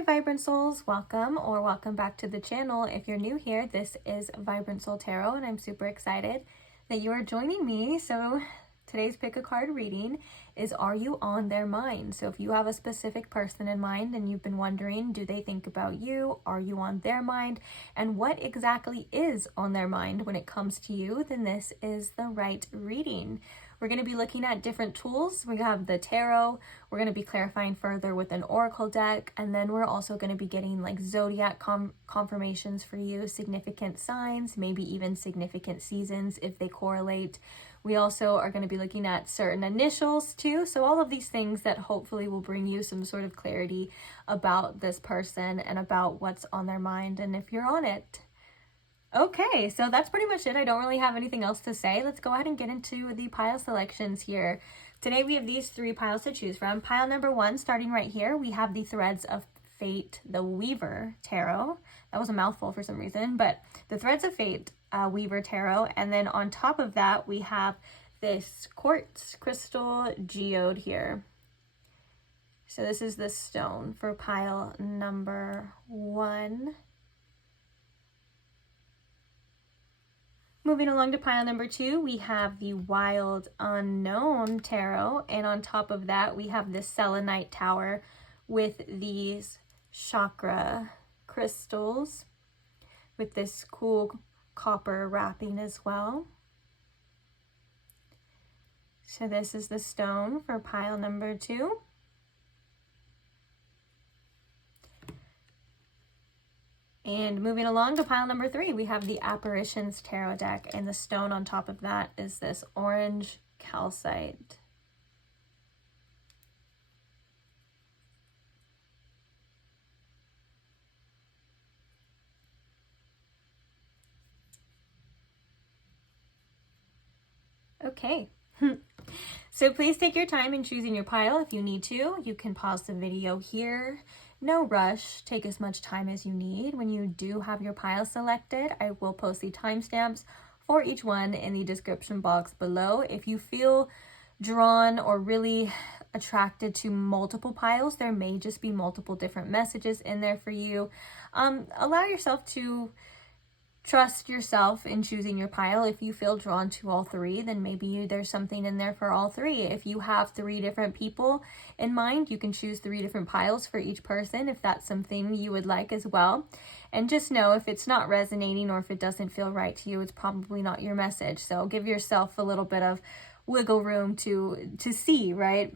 Hi Vibrant Souls, welcome or welcome back to the channel. If you're new here, this is Vibrant Soul Tarot and I'm super excited that you are joining me. So today's pick a card reading is, are you on their mind? So if you have a specific person in mind and you've been wondering, do they think about you? Are you on their mind? And what exactly is on their mind when it comes to you? Then this is the right reading. We're going to be looking at different tools. We have the tarot. We're going to be clarifying further with an oracle deck. And then we're also going to be getting like zodiac confirmations for you, significant signs, maybe even significant seasons if they correlate. We also are going to be looking at certain initials too. So all of these things that hopefully will bring you some sort of clarity about this person and about what's on their mind and if you're on it. Okay, so that's pretty much it. I don't really have anything else to say. Let's go ahead and get into the pile selections here. Today we have these three piles to choose from. Pile number 1, starting right here, we have the Threads of Fate, the Weaver Tarot. That was a mouthful for some reason, but the Threads of Fate Weaver Tarot. And then on top of that, we have this quartz crystal geode here. So this is the stone for pile number 1. Moving along to pile number 2, we have the Wild Unknown Tarot, and on top of that, we have the Selenite Tower with these chakra crystals with this cool copper wrapping as well. So this is the stone for pile number 2. And moving along to pile number 3, we have the Apparitions Tarot deck, and the stone on top of that is this orange calcite. Okay, so please take your time in choosing your pile. If you need to, you can pause the video here. No rush, take as much time as you need. When you do have your pile selected, I will post the timestamps for each one in the description box below. If you feel drawn or really attracted to multiple piles, there may just be multiple different messages in there for you. Allow yourself to trust yourself in choosing your pile. If you feel drawn to all 3, then maybe there's something in there for all 3. If you have 3 different people in mind, you can choose 3 different piles for each person if that's something you would like as well. And just know if it's not resonating or if it doesn't feel right to you, it's probably not your message. So give yourself a little bit of wiggle room to see, right?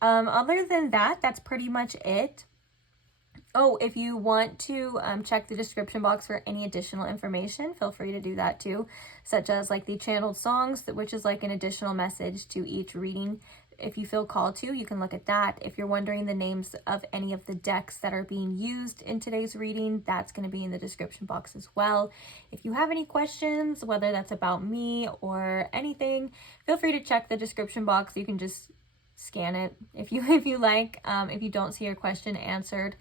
Other than that, that's pretty much it. Oh, if you want to check the description box for any additional information, feel free to do that too, such as like the channeled songs, which is like an additional message to each reading. If you feel called to, you can look at that. If you're wondering the names of any of the decks that are being used in today's reading, that's going to be in the description box as well. If you have any questions, whether that's about me or anything, feel free to check the description box. You can just scan it if you like. If you don't see your question answered,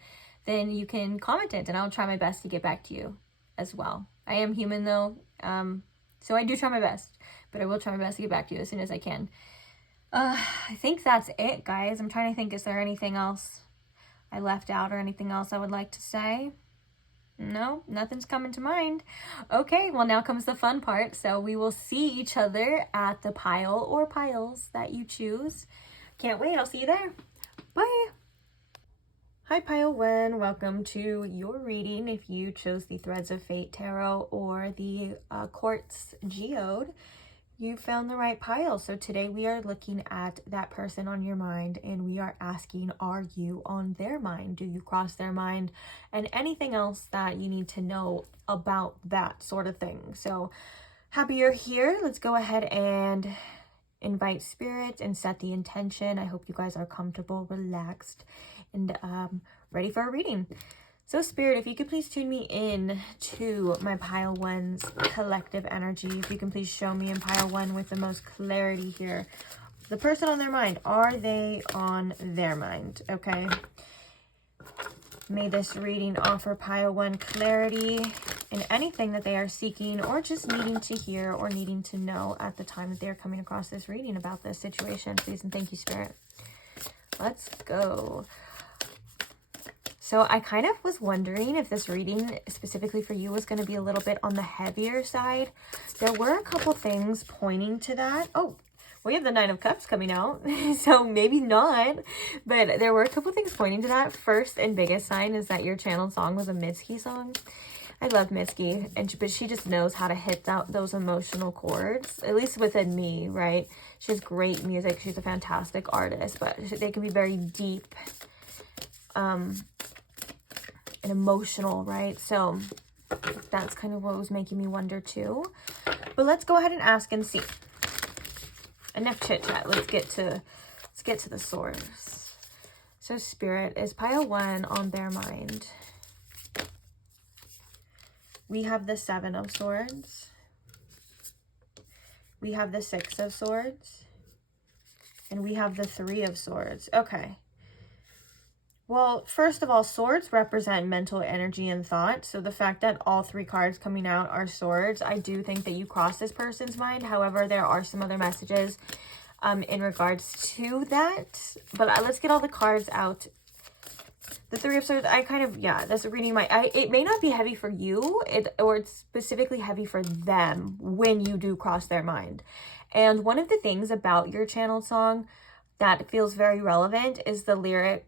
then you can comment it and I'll try my best to get back to you as well. I am human though, so I do try my best, but I will try my best to get back to you as soon as I can. I think that's it, guys. I'm trying to think, is there anything else I left out or anything else I would like to say? No, nothing's coming to mind. Okay, well now comes the fun part. So we will see each other at the pile or piles that you choose. Can't wait, I'll see you there. Bye. Hi Pile 1, welcome to your reading if you chose the Threads of Fate Tarot or the Quartz Geode. You found the right pile. So today we are looking at that person on your mind and we are asking, are you on their mind? Do you cross their mind? And anything else that you need to know about that sort of thing. So happy you're here. Let's go ahead and invite spirit and set the intention. I hope you guys are comfortable, relaxed, and ready for a reading. So spirit, if you could please tune me in to my pile 1's collective energy. If you can please show me in pile 1 with the most clarity here. The person on their mind, are they on their mind? Okay. May this reading offer pile 1 clarity in anything that they are seeking or just needing to hear or needing to know at the time that they're coming across this reading about this situation. Please and thank you, spirit. Let's go. So I kind of was wondering if this reading specifically for you was going to be a little bit on the heavier side. There were a couple things pointing to that. Oh, we have the Nine of Cups coming out, so maybe not, but there were a couple things pointing to that. First and biggest sign is that your channeled song was a mitski song. I love mitski, but she just knows how to hit those emotional chords, at least within me, right? She has great music. She's a fantastic artist, but they can be very deep and emotional, right? So that's kind of what was making me wonder too. But let's go ahead and ask and see. Enough chit chat. Let's get to the source. So Spirit, is pile 1 on their mind? We have the 7 of Swords. We have the 6 of Swords. And we have the 3 of Swords. Okay. Well, first of all, swords represent mental energy and thought. So the fact that all 3 cards coming out are swords, I do think that you cross this person's mind. However, there are some other messages in regards to that. But let's get all the cards out. The 3 of Swords, I kind of, yeah, that's a reading. It may not be heavy for you, or it's specifically heavy for them when you do cross their mind. And one of the things about your channeled song that feels very relevant is the lyric,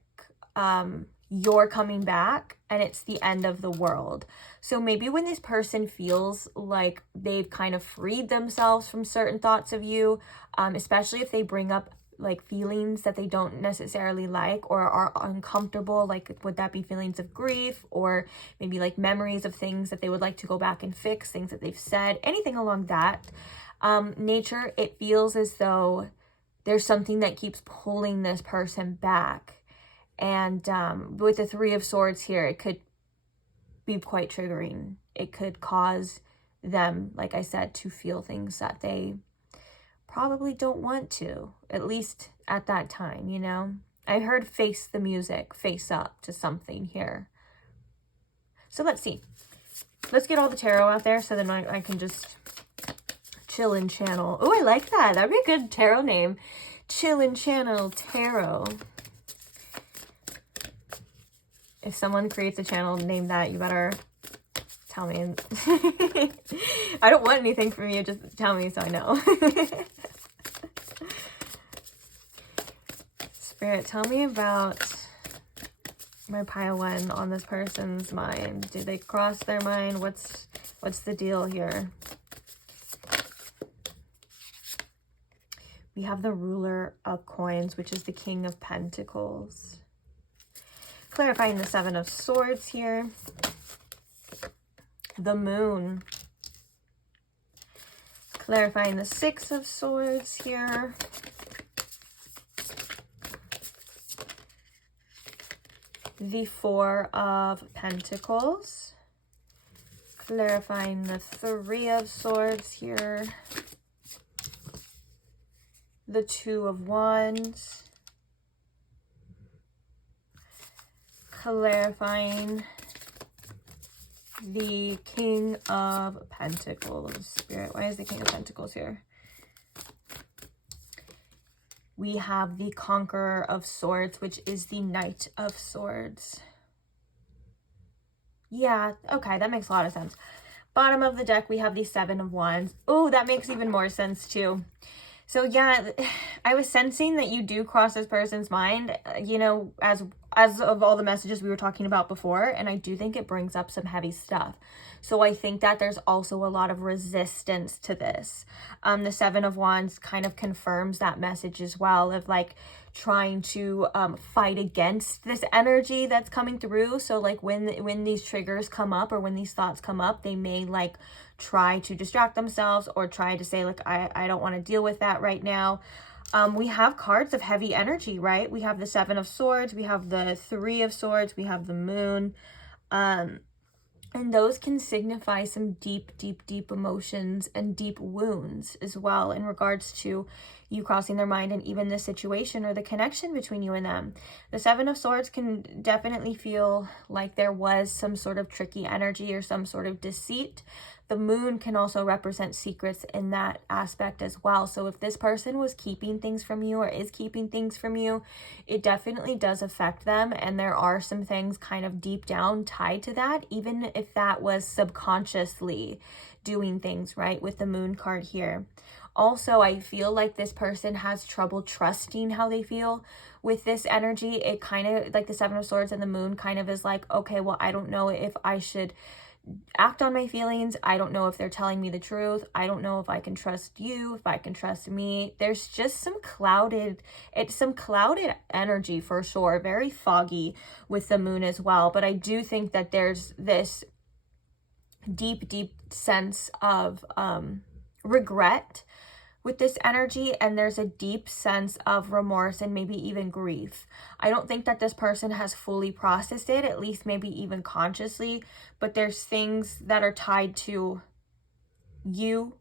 you're coming back and it's the end of the world. So maybe when this person feels like they've kind of freed themselves from certain thoughts of you, especially if they bring up like feelings that they don't necessarily like or are uncomfortable, like would that be feelings of grief, or maybe like memories of things that they would like to go back and fix, things that they've said, anything along that nature, it feels as though there's something that keeps pulling this person back. And with the 3 of Swords here, it could be quite triggering. It could cause them, like I said, to feel things that they probably don't want to, at least at that time, you know? I heard face the music, face up to something here. So let's see. Let's get all the tarot out there so then I can just chill and channel. Oh, I like that. That'd be a good tarot name. Chill and Channel Tarot. If someone creates a channel named that, you better tell me. I don't want anything from you, just tell me so I know. Spirit, tell me about my pile 1 on this person's mind. Do they cross their mind? What's the deal here? We have the Ruler of Coins, which is the King of Pentacles. Clarifying the 7 of Swords here. The Moon. Clarifying the 6 of Swords here. The 4 of Pentacles. Clarifying the 3 of Swords here. The 2 of Wands. Clarifying the King of Pentacles. Spirit, why is the King of Pentacles here? We have the Conqueror of Swords, which is the Knight of Swords. Yeah, okay, that makes a lot of sense. Bottom of the deck, we have the 7 of Wands. Oh, that makes even more sense too. So yeah, I was sensing that you do cross this person's mind, you know, as of all the messages we were talking about before, and I do think it brings up some heavy stuff. So I think that there's also a lot of resistance to this. The 7 of Wands kind of confirms that message as well, of like trying to fight against this energy that's coming through. So like when these triggers come up, or when these thoughts come up, they may like try to distract themselves or try to say like, I don't want to deal with that right now. We have cards of heavy energy, right? We have the 7 of Swords, we have the 3 of Swords, we have the Moon. And those can signify some deep, deep, deep emotions and deep wounds as well in regards to you crossing their mind, and even the situation or the connection between you and them. The Seven of Swords can definitely feel like there was some sort of tricky energy or some sort of deceit. The moon can also represent secrets in that aspect as well. So if this person was keeping things from you or is keeping things from you, it definitely does affect them. And there are some things kind of deep down tied to that, even if that was subconsciously doing things, right? With the moon card here. Also, I feel like this person has trouble trusting how they feel with this energy. It kind of like the Seven of Swords and the moon kind of is like, okay, well, I don't know if I should act on my feelings. I don't know if they're telling me the truth. I don't know if I can trust you, if I can trust me. There's just some clouded energy for sure, very foggy with the moon as well. But I do think that there's this deep sense of regret with this energy, and there's a deep sense of remorse and maybe even grief. I don't think that this person has fully processed it, at least maybe even consciously, but there's things that are tied to you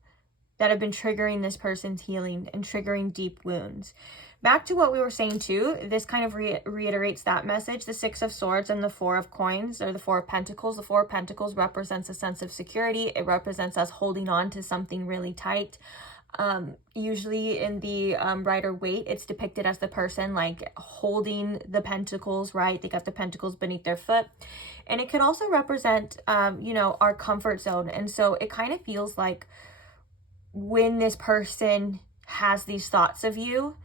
that have been triggering this person's healing and triggering deep wounds. Back to what we were saying too, this kind of reiterates that message. The Six of Swords and the Four of Coins, or the Four of Pentacles. The Four of Pentacles represents a sense of security. It represents us holding on to something really tight. Usually in the Rider-Waite, it's depicted as the person like holding the pentacles, right? They got the pentacles beneath their foot. And it can also represent, you know, our comfort zone. And so it kind of feels like when this person has these thoughts of you,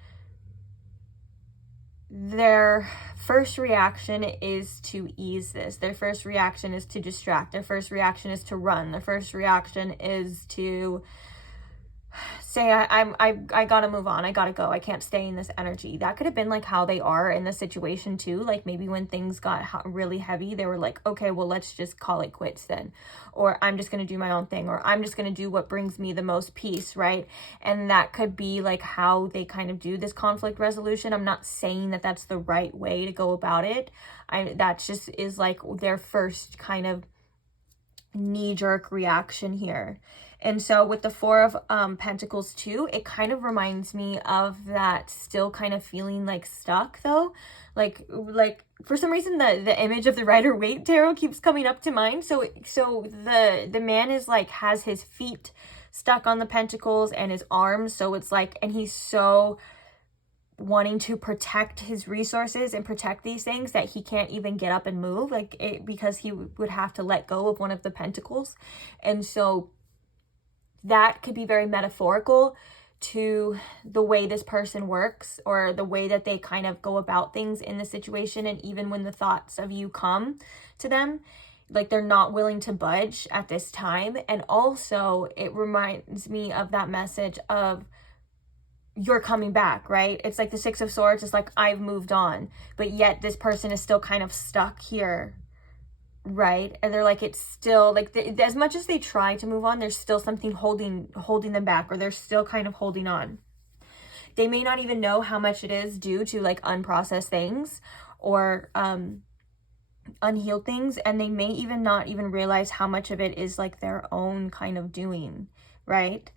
their first reaction is to ease this. Their first reaction is to distract. Their first reaction is to run. Their first reaction is to say, I gotta move on. I gotta go. I can't stay in this energy. That could have been like how they are in the situation too. Like maybe when things got really heavy, they were like, okay, well, let's just call it quits then. Or I'm just going to do my own thing. Or I'm just going to do what brings me the most peace, right? And that could be like how they kind of do this conflict resolution. I'm not saying that that's the right way to go about it. That just is like their first kind of knee-jerk reaction here. And so with the Four of Pentacles too, it kind of reminds me of that still kind of feeling like stuck though. Like for some reason the image of the Rider-Waite tarot keeps coming up to mind. So the man is like has his feet stuck on the pentacles and his arms. So it's like, and he's so wanting to protect his resources and protect these things that he can't even get up and move, like because he would have to let go of one of the pentacles. And so that could be very metaphorical to the way this person works, or the way that they kind of go about things in the situation. And even when the thoughts of you come to them, like they're not willing to budge at this time. And also it reminds me of that message of you're coming back, right? It's like the Six of Swords is like, I've moved on, but yet this person is still kind of stuck here, right? And they're like, it's still like as much as they try to move on, there's still something holding them back, or they're still kind of holding on. They may not even know how much it is due to like unprocessed things or unhealed things, and they may even not even realize how much of it is like their own kind of doing, right?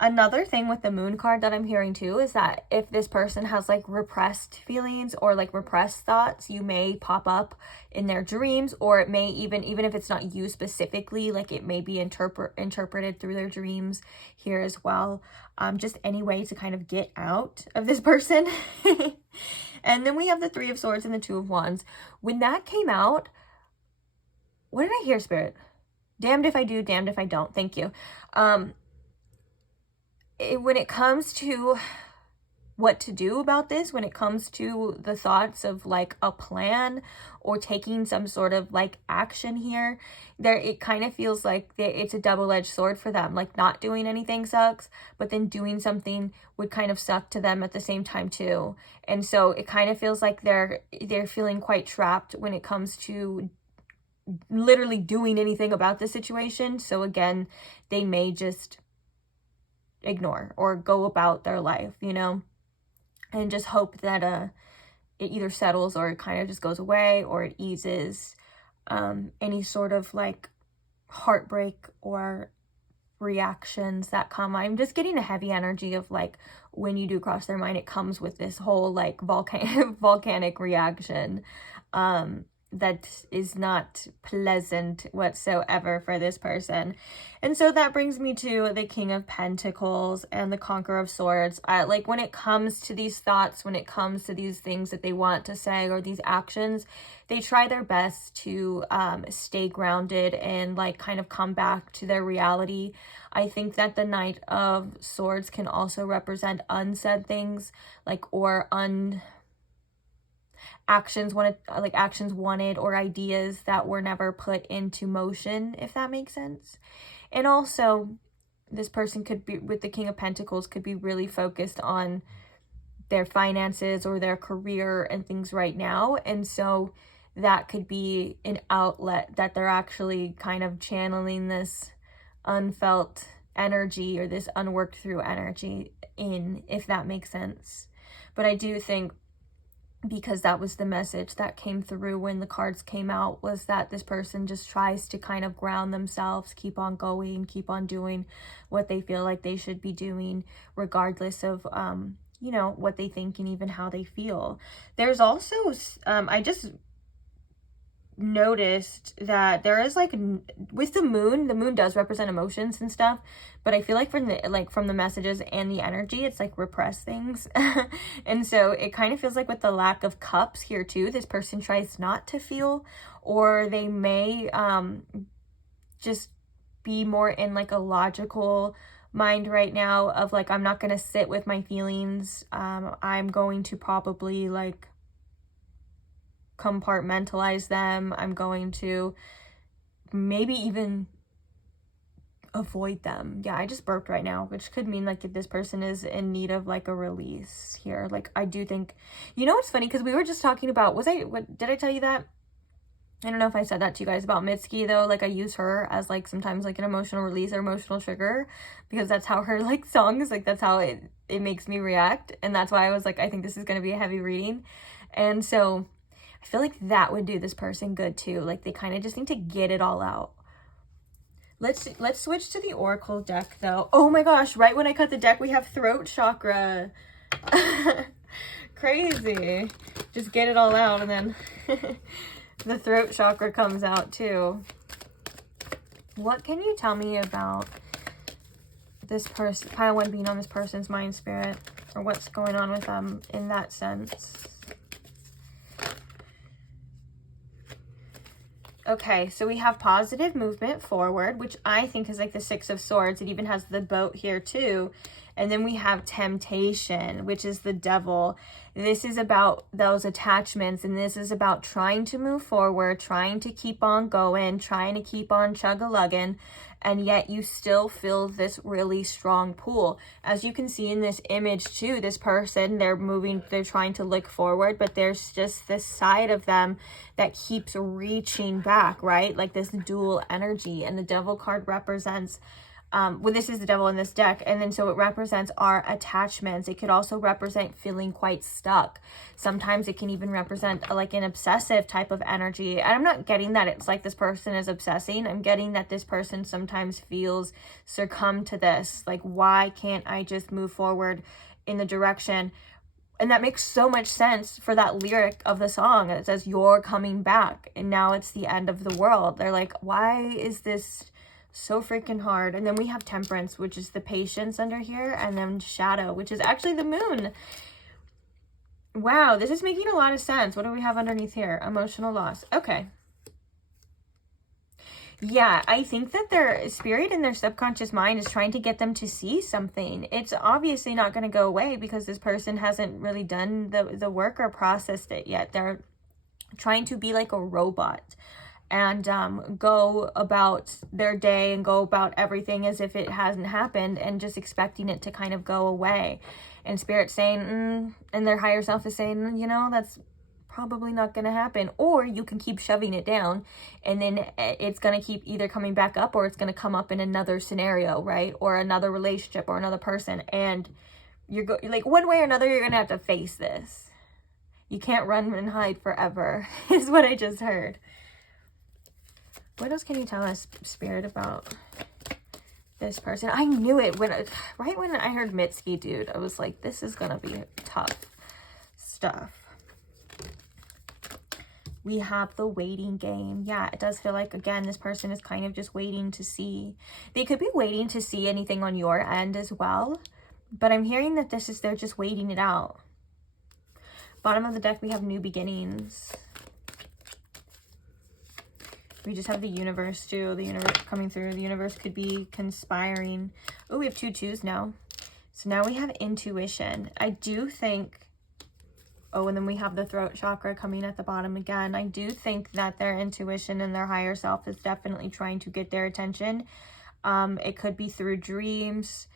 Another thing with the moon card that I'm hearing too is that if this person has like repressed feelings or like repressed thoughts, you may pop up in their dreams, or it may even if it's not you specifically, like it may be interpreted through their dreams here as well. Just any way to kind of get out of this person. And then we have the Three of Swords and the Two of Wands. When that came out, what did I hear, Spirit? Damned if I do, damned if I don't. Thank you. When it comes to what to do about this, when it comes to the thoughts of like a plan or taking some sort of like action here, it kind of feels like it's a double-edged sword for them. Like not doing anything sucks, but then doing something would kind of suck to them at the same time too. And so it kind of feels like they're feeling quite trapped when it comes to literally doing anything about the situation. So again, they may just ignore or go about their life, you know, and just hope that it either settles or it kind of just goes away, or it eases any sort of like heartbreak or reactions that come. I'm just getting a heavy energy of like when you do cross their mind, it comes with this whole like volcanic reaction that is not pleasant whatsoever for this person. And so that brings me to the King of Pentacles and the Conqueror of Swords. Like when it comes to these thoughts, when it comes to these things that they want to say or these actions, they try their best to stay grounded and like kind of come back to their reality. I think that the Knight of Swords can also represent unsaid things, like or actions wanted or ideas that were never put into motion, if that makes sense. And also this person could be, with the King of Pentacles, could be really focused on their finances or their career and things right now. And so that could be an outlet that they're actually kind of channeling this unfelt energy or this unworked through energy in, if that makes sense. But I do think, because that was the message that came through when the cards came out, was that this person just tries to kind of ground themselves, keep on going, keep on doing what they feel like they should be doing, regardless of, you know, what they think and even how they feel. There's also, I just noticed that there is like, with the moon does represent emotions and stuff, but I feel like from the messages and the energy, it's like repressed things. And so it kind of feels like with the lack of cups here too, this person tries not to feel, or they may just be more in like a logical mind right now of like, I'm not going to sit with my feelings. I'm going to probably like compartmentalize them. I'm going to maybe even avoid them. Yeah, I just burped right now, which could mean like if this person is in need of like a release here. Like I do think, you know, it's funny because we were just talking about, did I tell you that? I don't know if I said that to you guys about Mitski though. Like I use her as like sometimes like an emotional release or emotional trigger, because that's how her like songs, like that's how it makes me react. And that's why I was like, I think this is going to be a heavy reading. And so I feel like that would do this person good too. Like they kind of just need to get it all out. Let's switch to the Oracle deck though. Oh my gosh, right when I cut the deck, we have throat chakra. Crazy. Just get it all out and then the throat chakra comes out too. What can you tell me about this person, pile one being on this person's mind, spirit, or what's going on with them in that sense? Okay, so we have positive movement forward, which I think is like the Six of Swords. It even has the boat here too. And then we have temptation, which is the devil. This is about those attachments, and this is about trying to move forward, trying to keep on going, trying to keep on chug-a-lugging, and yet you still feel this really strong pull. As you can see in this image too, this person, they're trying to look forward, but there's just this side of them that keeps reaching back, right? Like this dual energy. And the devil card represents, well, this is the devil in this deck, and then so it represents our attachments. It could also represent feeling quite stuck. Sometimes it can even represent like an obsessive type of energy. And I'm not getting that it's like this person is obsessing. I'm getting that this person sometimes feels succumb to this. Like, why can't I just move forward in the direction? And that makes so much sense for that lyric of the song. It says, you're coming back, and now it's the end of the world. They're like, why is this so freaking hard? And then we have temperance, which is the patience under here, and then shadow, which is actually the moon. Wow, this is making a lot of sense. What do we have underneath here? Emotional loss. Okay. Yeah, I think that their spirit and their subconscious mind is trying to get them to see something. It's obviously not going to go away because this person hasn't really done the work or processed it yet. They're trying to be like a robot and go about their day and go about everything as if it hasn't happened, and just expecting it to kind of go away. And spirit's saying, and their higher self is saying, you know, that's probably not going to happen. Or you can keep shoving it down, and then it's going to keep either coming back up, or it's going to come up in another scenario, right? Or another relationship or another person. And you're like, one way or another, you're going to have to face this. You can't run and hide forever, is what I just heard. What else can you tell us, spirit, about this person. I knew it right when I heard mitski, dude. I was like, this is gonna be tough stuff. We have the waiting game. Yeah, it does feel like, again, this person is kind of just waiting to see. They could be waiting to see anything on your end as well, but I'm hearing that they're just waiting it out. Bottom of the deck, we have new beginnings. We just have the universe too. The universe coming through. The universe could be conspiring. Oh, we have 2 2s now. So now we have intuition. I do think, oh, and then we have the throat chakra coming at the bottom again. I do think that their intuition and their higher self is definitely trying to get their attention. It could be through dreams.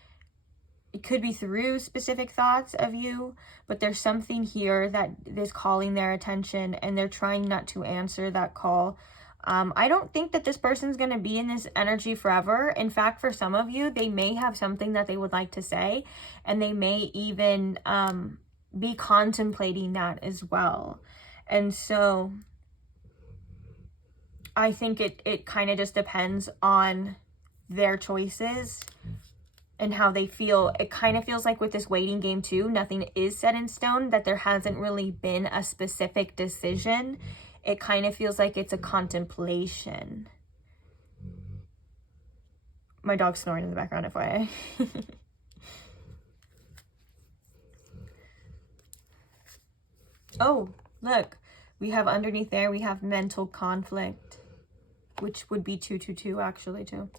It could be through specific thoughts of you, but there's something here that is calling their attention and they're trying not to answer that call. I don't think that this person's going to be in this energy forever. In fact, for some of you, they may have something that they would like to say, and they may even be contemplating that as well. And so I think it kind of just depends on their choices and how they feel. It kind of feels like with this waiting game too, nothing is set in stone, that there hasn't really been a specific decision. It kind of feels like it's a contemplation. My dog's snoring in the background, FYI. Oh, look. We have underneath there, we have mental conflict, which would be 2 2 2 actually too.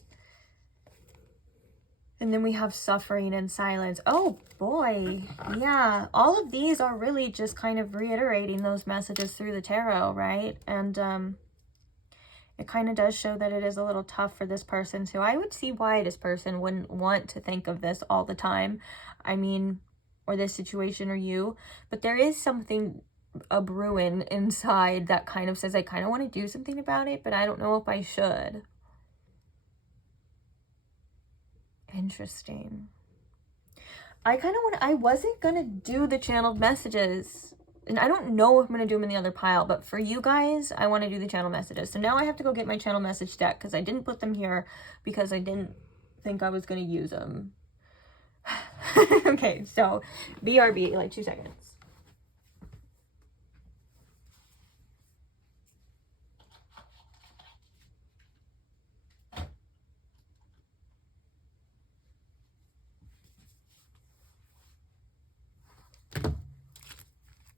And then we have suffering and silence. Oh boy, yeah. All of these are really just kind of reiterating those messages through the tarot, right? And it kind of does show that it is a little tough for this person. So I would see why this person wouldn't want to think of this all the time. I mean, or this situation or you. But there is something, a brewing inside that kind of says, I kind of want to do something about it, but I don't know if I should. Interesting. I wasn't gonna do the channeled messages, and I don't know if I'm gonna do them in the other pile, but for you guys, I want to do the channel messages. So now I have to go get my channel message deck because I didn't put them here because I didn't think I was gonna use them. Okay, so BRB, like 2 seconds.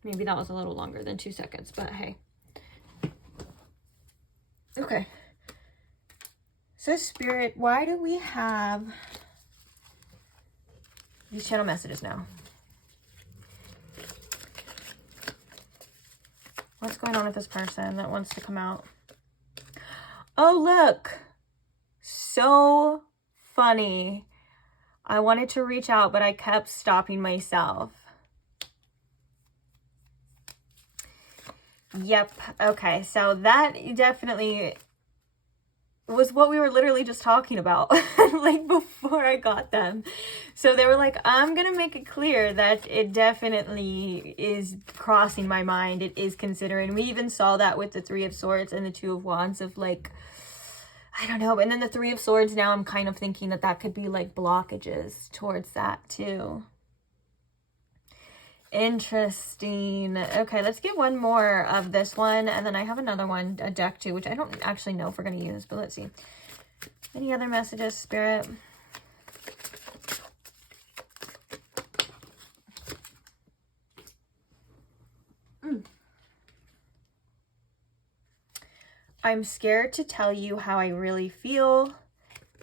Maybe that was a little longer than 2 seconds, but hey. Okay. So Spirit, why do we have these channel messages now? What's going on with this person that wants to come out? Oh, look. So funny. I wanted to reach out, but I kept stopping myself. Yep. Okay. So that definitely was what we were literally just talking about, like before I got them. So they were like, I'm going to make it clear that it definitely is crossing my mind. It is considering. We even saw that with the 3 of Swords and the 2 of Wands of like, I don't know. And then the 3 of Swords, now I'm kind of thinking that that could be like blockages towards that too. Interesting. Okay, let's get one more of this one, and then I have another one, a deck too, which I don't actually know if we're going to use, but let's see. Any other messages, Spirit? I'm scared to tell you how I really feel.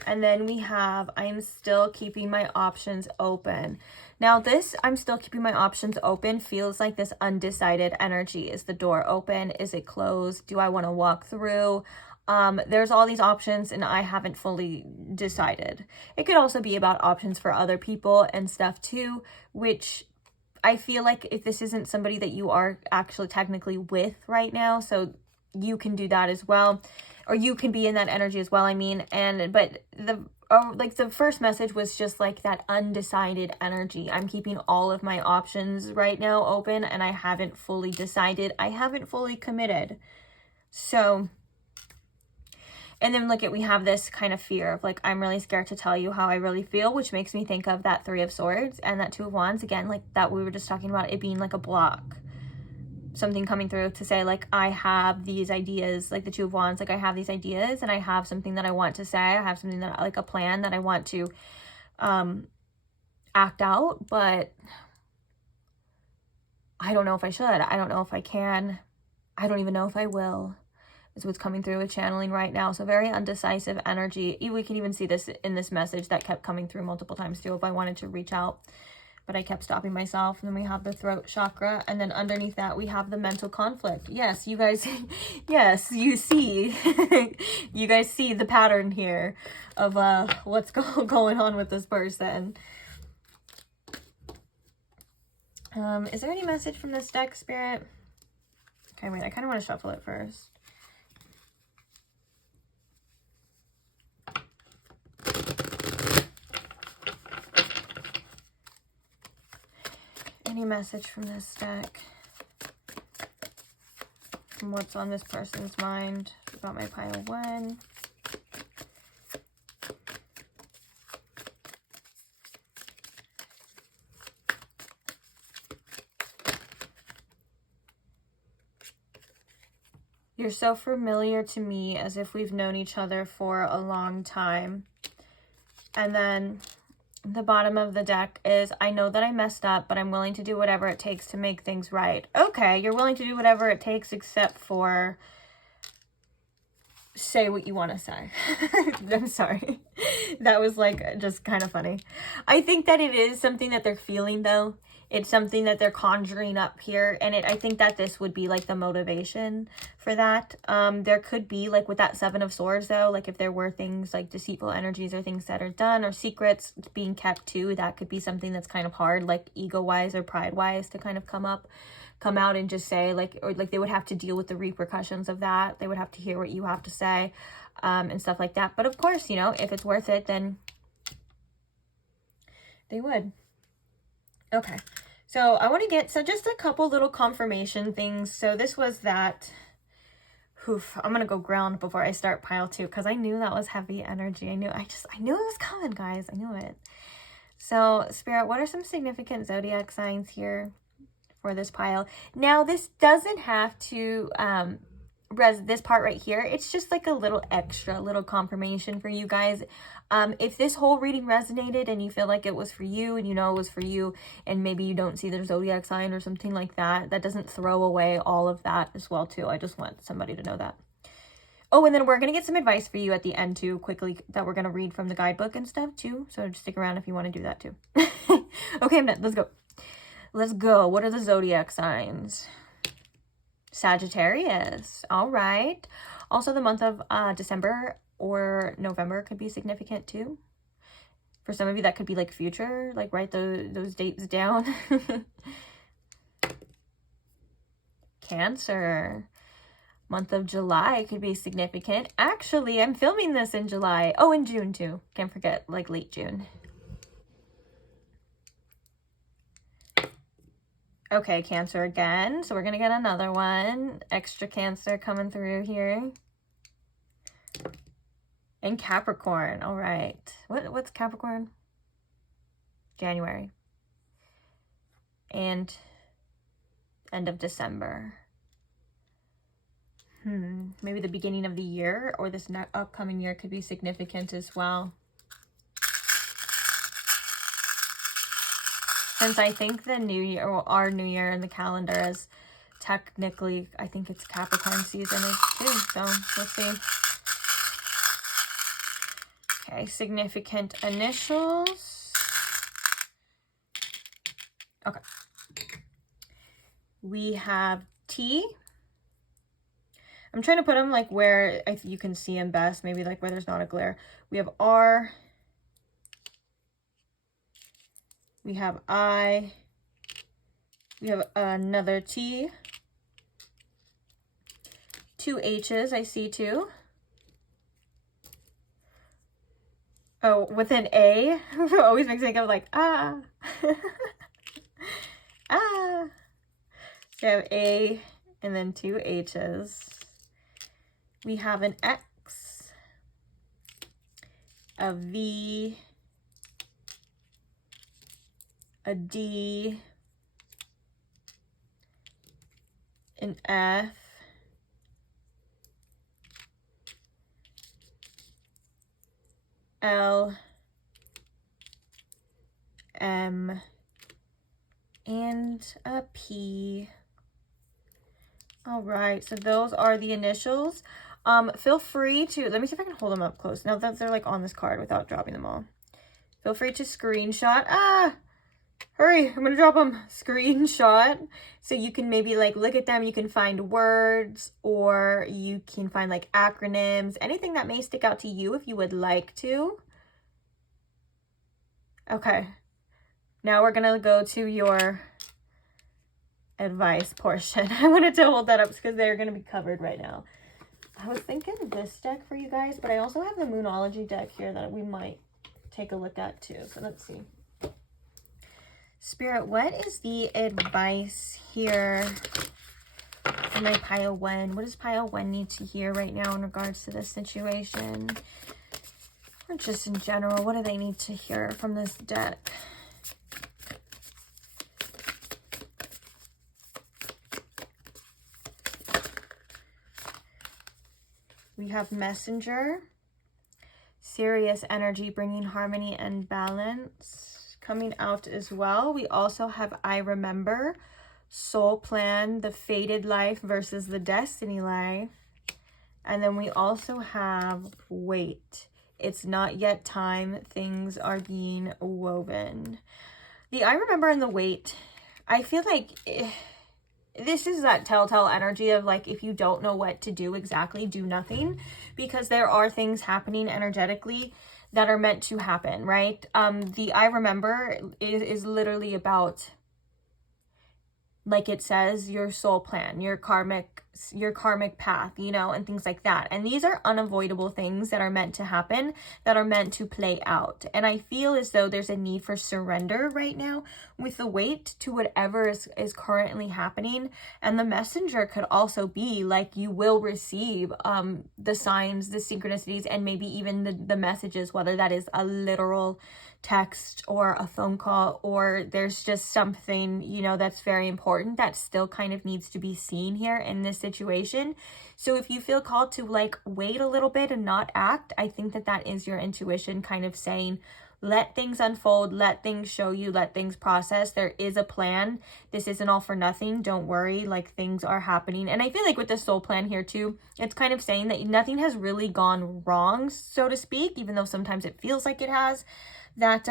And then we have, I'm still keeping my options open. Now this, I'm still keeping my options open, feels like this undecided energy. Is the door open? Is it closed? Do I want to walk through? There's all these options and I haven't fully decided. It could also be about options for other people and stuff too, which I feel like if this isn't somebody that you are actually technically with right now, so you can do that as well. Or you can be in that energy as well, I mean. But the first message was just like that undecided energy. I'm keeping all of my options right now open and I haven't fully decided. I haven't fully committed. So, And then look at, we have this kind of fear of like, I'm really scared to tell you how I really feel, which makes me think of that 3 of Swords and that 2 of Wands. Again, like that we were just talking about it being like a block. Something coming through to say like, I have these ideas, like the 2 of Wands, like I have these ideas and I have something that I want to say. I have something that, like a plan that I want to act out, but I don't know if I should. I don't know if I can. I don't even know if I will. Is what's coming through with channeling right now. So very undecisive energy. We can even see this in this message that kept coming through multiple times too if I wanted to reach out, but I kept stopping myself. And then we have the throat chakra, and then underneath that we have the mental conflict. Yes, you guys, yes, you see, you guys see the pattern here of what's going on with this person. Is there any message from this deck, Spirit? Okay, wait, I kind of want to shuffle it first. Any message from this deck? From what's on this person's mind about my pile 1. You're so familiar to me, as if we've known each other for a long time. And then the bottom of the deck is, I know that I messed up, but I'm willing to do whatever it takes to make things right. Okay, you're willing to do whatever it takes except for say what you want to say. I'm sorry. That was like just kind of funny. I think that it is something that they're feeling though. It's something that they're conjuring up here, and I think that this would be like the motivation for that. There could be like with that 7 of Swords though, like if there were things like deceitful energies or things that are done or secrets being kept too, that could be something that's kind of hard, like ego wise or pride wise, to kind of come out and just say like, or like they would have to deal with the repercussions of that. They would have to hear what you have to say, and stuff like that. But of course, you know, if it's worth it, then they would. Okay, so I want to get, so just a couple little confirmation things. So this was that, I'm going to go ground before I start pile 2, because I knew that was heavy energy. I knew it was coming, guys. I knew it. So Spirit, what are some significant zodiac signs here for this pile? Now, this doesn't have to, this part right here, it's just like a little extra little confirmation for you guys. If this whole reading resonated and you feel like it was for you, and you know it was for you, and maybe you don't see their zodiac sign or something like that, that doesn't throw away all of that as well too. I just want somebody to know that. Oh, and then we're going to get some advice for you at the end too, quickly, that we're going to read from the guidebook and stuff too. So just stick around if you want to do that too. Okay, I'm done. Let's go. Let's go. What are the zodiac signs? Sagittarius. All right. Also, the month of December or November could be significant too. For some of you, that could be like future, like write those dates down. Cancer. Month of July could be significant. Actually, I'm filming this in July. Oh, in June too. Can't forget, like late June. Okay, Cancer again. So we're going to get another one. Extra Cancer coming through here. And Capricorn. All right. What's Capricorn? January. And end of December. Maybe the beginning of the year or this upcoming year could be significant as well. Since I think the new year, or our new year in the calendar is technically, I think it's Capricorn season too. So let's see. Okay, significant initials. Okay. We have T. I'm trying to put them like where you can see them best, maybe like where there's not a glare. We have R. We have I. We have another T. 2 H's, I see too. Oh, with an A. Always makes me think of like, ah. Ah. So we have A and then 2 H's. We have an X. a V, a D, an F, L, M, and a P. All right, so those are the initials. Feel free to, let me see if I can hold them up close. Now that they're like on this card without dropping them all. Feel free to screenshot. Hurry, I'm gonna drop them. Screenshot. So you can maybe like look at them. You can find words, or you can find like acronyms, anything that may stick out to you if you would like to. Okay. Now we're gonna go to your advice portion. I wanted to hold that up because they're gonna be covered right now. I was thinking this deck for you guys, but I also have the Moonology deck here that we might take a look at too. So let's see. Spirit, what is the advice here for my pile one? What does pile one need to hear right now in regards to this situation? Or just in general, what do they need to hear from this deck? We have Messenger, serious energy, bringing harmony and balance, coming out as well. We also have I Remember, soul plan, the fated life versus the destiny life. And then we also have wait. It's not yet time. Things are being woven. The I Remember and the wait, I feel like this is that telltale energy of like, if you don't know what to do exactly, do nothing, because there are things happening energetically that are meant to happen, right? The I Remember is literally about, like it says, your soul plan, your karmic path, you know, and things like that. And these are unavoidable things that are meant to happen, that are meant to play out. And I feel as though there's a need for surrender right now with the weight to whatever is currently happening. And the messenger could also be like, you will receive the signs, the synchronicities, and maybe even the messages, whether that is a literal text or a phone call, or there's just something, you know, that's very important that still kind of needs to be seen here in this situation. So if you feel called to like wait a little bit and not act, I think that is your intuition kind of saying, let things unfold, let things show you, let things process. There is a plan. This isn't all for nothing. Don't worry, like things are happening. And I feel like with the soul plan here too, it's kind of saying that nothing has really gone wrong, so to speak, even though sometimes it feels like it has, that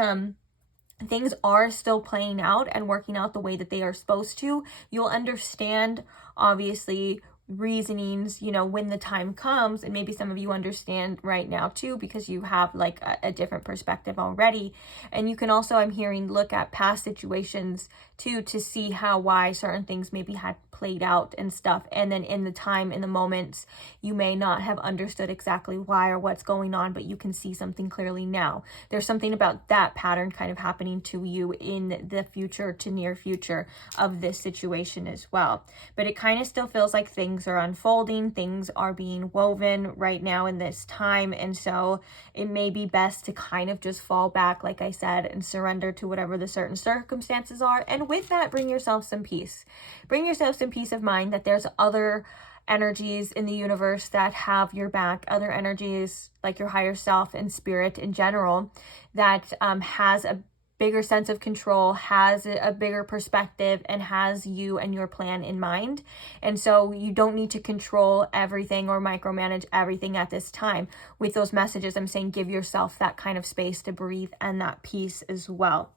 things are still playing out and working out the way that they are supposed to. You'll understand, obviously, reasonings, you know, when the time comes, and maybe some of you understand right now too, because you have like a different perspective already. And you can also, I'm hearing, look at past situations too, to see why certain things maybe had played out and stuff. And then in the time, in the moments, you may not have understood exactly why or what's going on, but you can see something clearly now. There's something about that pattern kind of happening to you in the future to near future of this situation as well. But it kind of still feels like things are unfolding, things are being woven right now in this time. And so it may be best to kind of just fall back, like I said, and surrender to whatever the certain circumstances are. And with that, bring yourself some peace. Bring yourself some peace of mind that there's other energies in the universe that have your back, other energies like your higher self and spirit in general that has a bigger sense of control, has a bigger perspective, and has you and your plan in mind. And so you don't need to control everything or micromanage everything at this time. With those messages, I'm saying give yourself that kind of space to breathe and that peace as well.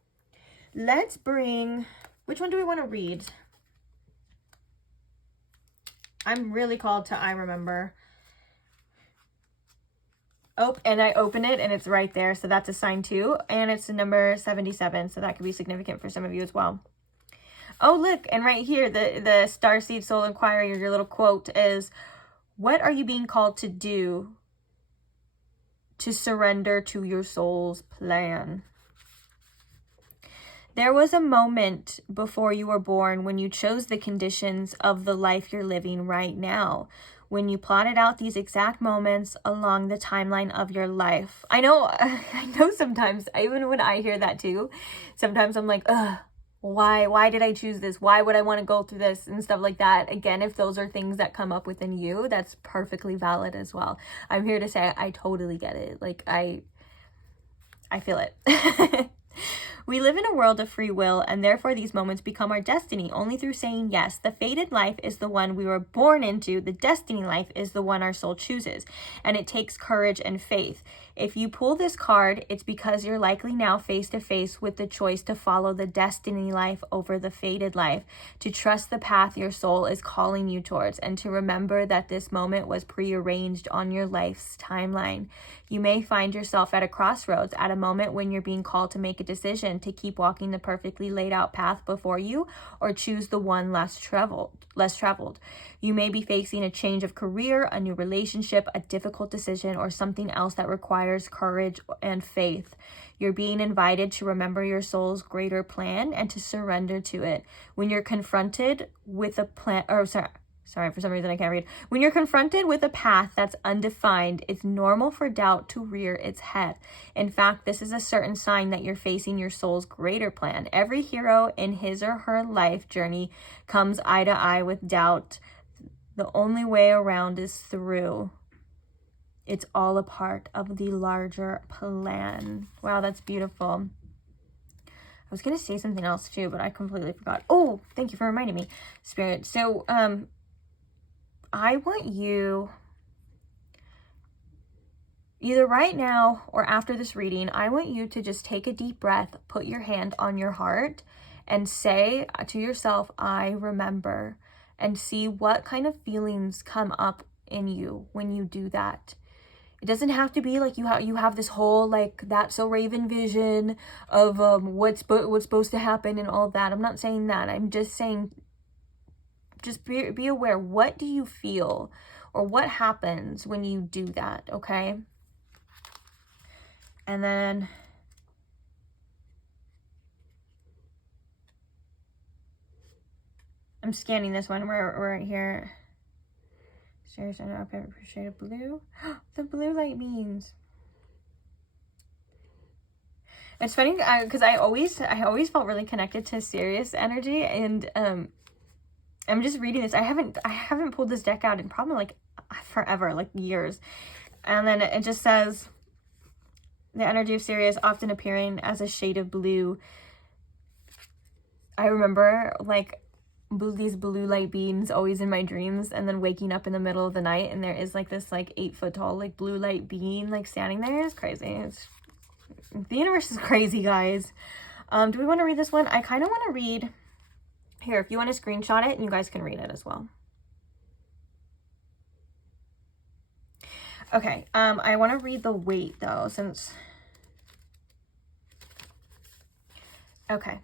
Let's bring, which one do we want to read? I'm really called to I Remember. Oh, and I open it and it's right there. So that's a sign too. And it's the number 77. So that could be significant for some of you as well. Oh, look. And right here, the Starseed Soul Inquiry, your little quote is, what are you being called to do to surrender to your soul's plan? There was a moment before you were born when you chose the conditions of the life you're living right now. when you plotted out these exact moments along the timeline of your life. I know sometimes, even when I hear that too, sometimes I'm like, ugh, why did I choose this? Why would I want to go through this and stuff like that? Again, if those are things that come up within you, that's perfectly valid as well. I'm here to say I totally get it. Like, I feel it. We live in a world of free will, and therefore these moments become our destiny only through saying yes. The fated life is the one we were born into. The destiny life is the one our soul chooses, and it takes courage and faith. If you pull this card, it's because you're likely now face to face with the choice to follow the destiny life over the fated life, to trust the path your soul is calling you towards, and to remember that this moment was prearranged on your life's timeline. You may find yourself at a crossroads, at a moment when you're being called to make a decision to keep walking the perfectly laid out path before you, or choose the one less traveled. You may be facing a change of career, a new relationship, a difficult decision, or something else that requires courage and faith. You're being invited to remember your soul's greater plan and to surrender to it. When you're confronted with a plan, Sorry, for some reason I can't read. When you're confronted with a path that's undefined, it's normal for doubt to rear its head. In fact, this is a certain sign that you're facing your soul's greater plan. Every hero in his or her life journey comes eye to eye with doubt. The only way around is through. It's all a part of the larger plan. Wow, that's beautiful. I was going to say something else too, but I completely forgot. Oh, thank you for reminding me, Spirit. So, I want you, either right now or after this reading, I want you to just take a deep breath, put your hand on your heart, and say to yourself, I remember, and see what kind of feelings come up in you when you do that. It doesn't have to be like you have this whole like That's So Raven vision of what's supposed to happen and all that. I'm not saying that. I'm just saying, just be aware. What do you feel, or what happens when you do that? Okay. And then I'm scanning this one. We're right here. Seriously, I appreciate a blue. The blue light means. It's funny because I always felt really connected to Sirius energy, and I'm just reading this. I haven't pulled this deck out in probably like forever, like years. And then it just says, the energy of Sirius often appearing as a shade of blue. I remember like these blue light beams always in my dreams, and then waking up in the middle of the night and there is like this like 8-foot tall like blue light beam like standing there. It's crazy. The universe is crazy, guys. Do we want to read this one? I kind of want to read here, if you want to screenshot it, and you guys can read it as well. Okay, I want to read the weight though, since... Okay,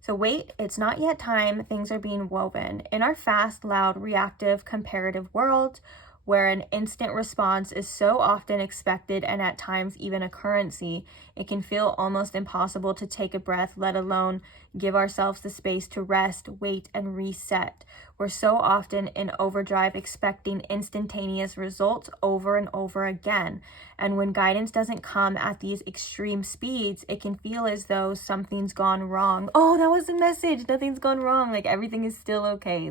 so wait, it's not yet time, things are being woven. In our fast, loud, reactive, comparative world, where an instant response is so often expected and at times even a currency, it can feel almost impossible to take a breath, let alone give ourselves the space to rest, wait, and reset. We're so often in overdrive, expecting instantaneous results over and over again. And when guidance doesn't come at these extreme speeds, it can feel as though something's gone wrong. Oh, that was the message. Nothing's gone wrong. Like, everything is still okay.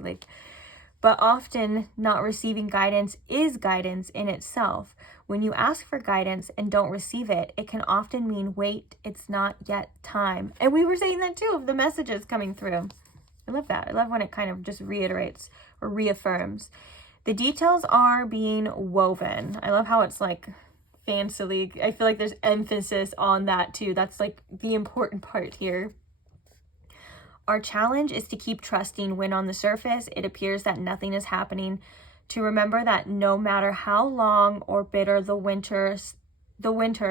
But often not receiving guidance is guidance in itself. When you ask for guidance and don't receive it, it can often mean, wait, it's not yet time. And we were saying that too, of the messages coming through. I love that. I love when it kind of just reiterates or reaffirms. The details are being woven. I love how it's like fancily. I feel like there's emphasis on that too. That's like the important part here. Our challenge is to keep trusting when on the surface it appears that nothing is happening, to remember that no matter how long or bitter the winter,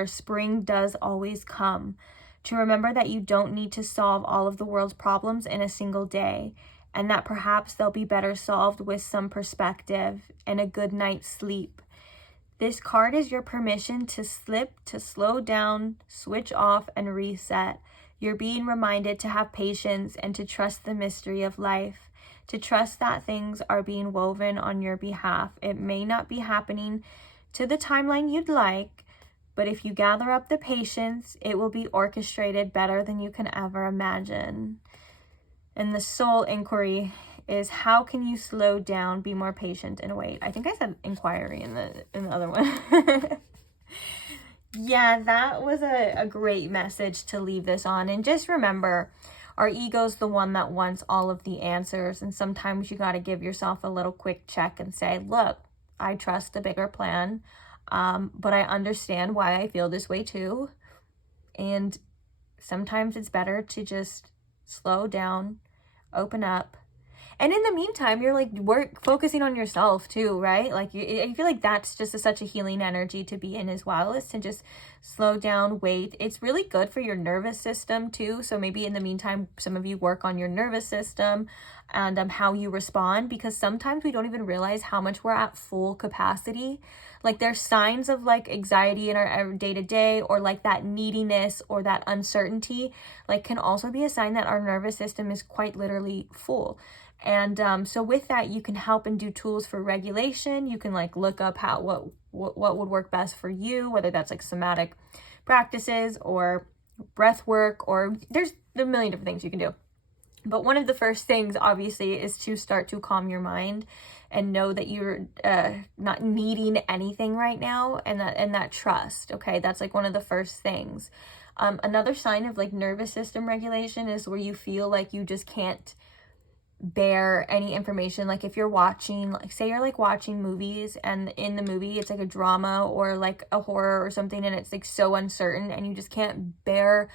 spring does always come. To remember that you don't need to solve all of the world's problems in a single day, and that perhaps they'll be better solved with some perspective and a good night's sleep. This card is your permission to slip, to slow down, switch off, and reset. You're being reminded to have patience and to trust the mystery of life, to trust that things are being woven on your behalf. It may not be happening to the timeline you'd like, but if you gather up the patience, it will be orchestrated better than you can ever imagine. And the soul inquiry is, how can you slow down, be more patient, and wait? I think I said inquiry in the other one. Yeah, that was a great message to leave this on. And just remember, our ego's the one that wants all of the answers. And sometimes you got to give yourself a little quick check and say, look, I trust the bigger plan, but I understand why I feel this way too. And sometimes it's better to just slow down, open up. And in the meantime, you're like focusing on yourself too, right? Like I feel like that's just such a healing energy to be in as well, is to just slow down, wait. It's really good for your nervous system too. So maybe in the meantime, some of you work on your nervous system and how you respond, because sometimes we don't even realize how much we're at full capacity. Like there's signs of like anxiety in our day-to-day, or like that neediness or that uncertainty, like can also be a sign that our nervous system is quite literally full. And so with that, you can help and do tools for regulation. You can like look up what would work best for you, whether that's like somatic practices or breath work, or there's a million different things you can do. But one of the first things obviously is to start to calm your mind and know that you're not needing anything right now, and that trust. Okay, that's like one of the first things. Another sign of like nervous system regulation is where you feel like you just can't bear any information. Like if you're watching, like say you're like watching movies, and in the movie it's like a drama or like a horror or something, and it's like so uncertain and you just can't bear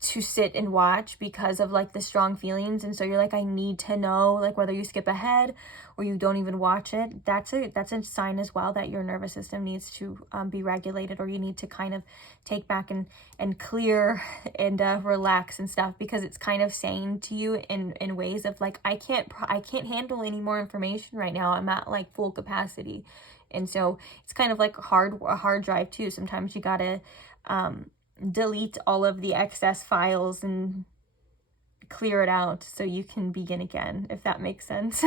to sit and watch because of like the strong feelings. And so you're like, I need to know, like whether you skip ahead or you don't even watch it, that's a sign as well that your nervous system needs to be regulated, or you need to kind of take back and clear and relax and stuff, because it's kind of saying to you in ways of like, I can't handle any more information right now. I'm at like full capacity. And so it's kind of like a hard drive too. Sometimes you gotta delete all of the excess files and clear it out so you can begin again, if that makes sense.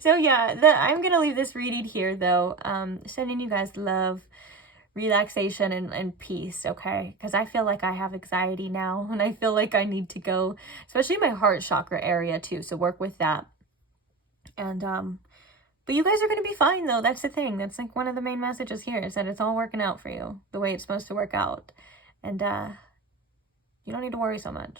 So yeah, I'm gonna leave this reading here though. Sending you guys love, relaxation, and peace, okay? Because I feel like I have anxiety now, and I feel like I need to go, especially my heart chakra area too, so work with that. And but you guys are going to be fine though. That's the thing. That's like one of the main messages here, is that it's all working out for you the way it's supposed to work out. And you don't need to worry so much.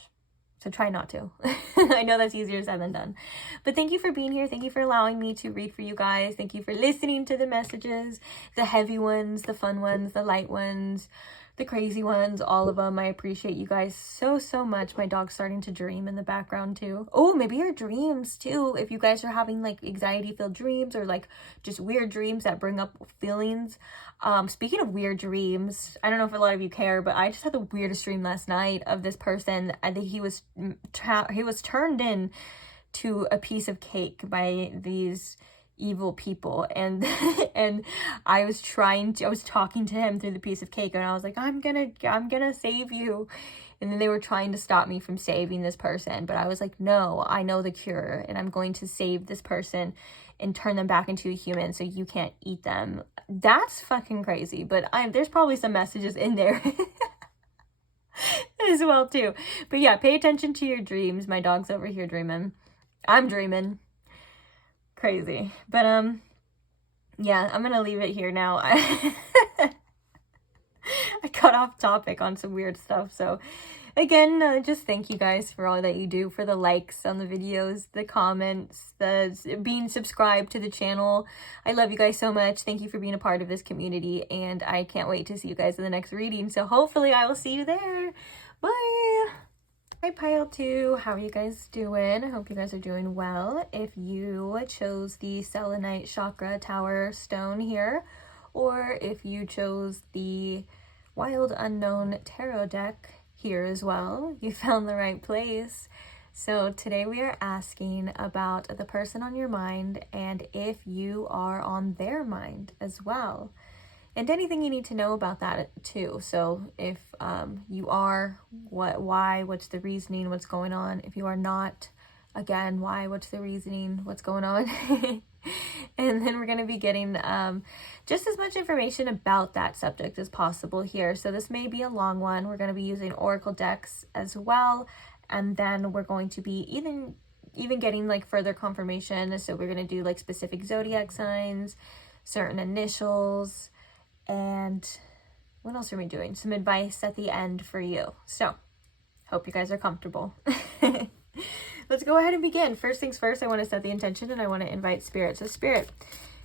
So try not to. I know that's easier said than done. But thank you for being here. Thank you for allowing me to read for you guys. Thank you for listening to the messages, the heavy ones, the fun ones, the light ones, the crazy ones, all of them. I appreciate you guys so much. My dog's starting to dream in the background too. Oh, maybe your dreams too. If you guys are having like anxiety-filled dreams, or like just weird dreams that bring up feelings. Speaking of weird dreams, I don't know if a lot of you care, but I just had the weirdest dream last night of this person. I think he was turned in to a piece of cake by these evil people, and and I was talking to him through the piece of cake, and I was like, I'm gonna save you. And then they were trying to stop me from saving this person, but I was like, no, I know the cure, and I'm going to save this person and turn them back into a human so you can't eat them. That's fucking crazy, but there's probably some messages in there as well too. But yeah, pay attention to your dreams. My dog's over here dreaming. I'm dreaming. Crazy. But yeah, I'm gonna leave it here now. I got off topic on some weird stuff. So again, just thank you guys for all that you do, for the likes on the videos, the comments, the being subscribed to the channel. I love you guys so much. Thank you for being a part of this community, and I can't wait to see you guys in the next reading. So hopefully I will see you there. Bye. Hi pile 2, how are you guys doing? I hope you guys are doing well. If you chose the selenite chakra tower stone here, or if you chose the wild unknown tarot deck here as well, you found the right place. So today we are asking about the person on your mind, and if you are on their mind as well, and anything you need to know about that too. So if you are, why, what's the reasoning, what's going on. If you are not, again, why, what's the reasoning, what's going on. And then we're going to be getting just as much information about that subject as possible here. So this may be a long one. We're going to be using oracle decks as well. And then we're going to be even getting like further confirmation. So we're going to do like specific zodiac signs, certain initials, and what else are we doing? Some advice at the end for you. So hope you guys are comfortable. Let's go ahead and begin. First things first, I want to set the intention and I want to invite Spirit. So Spirit,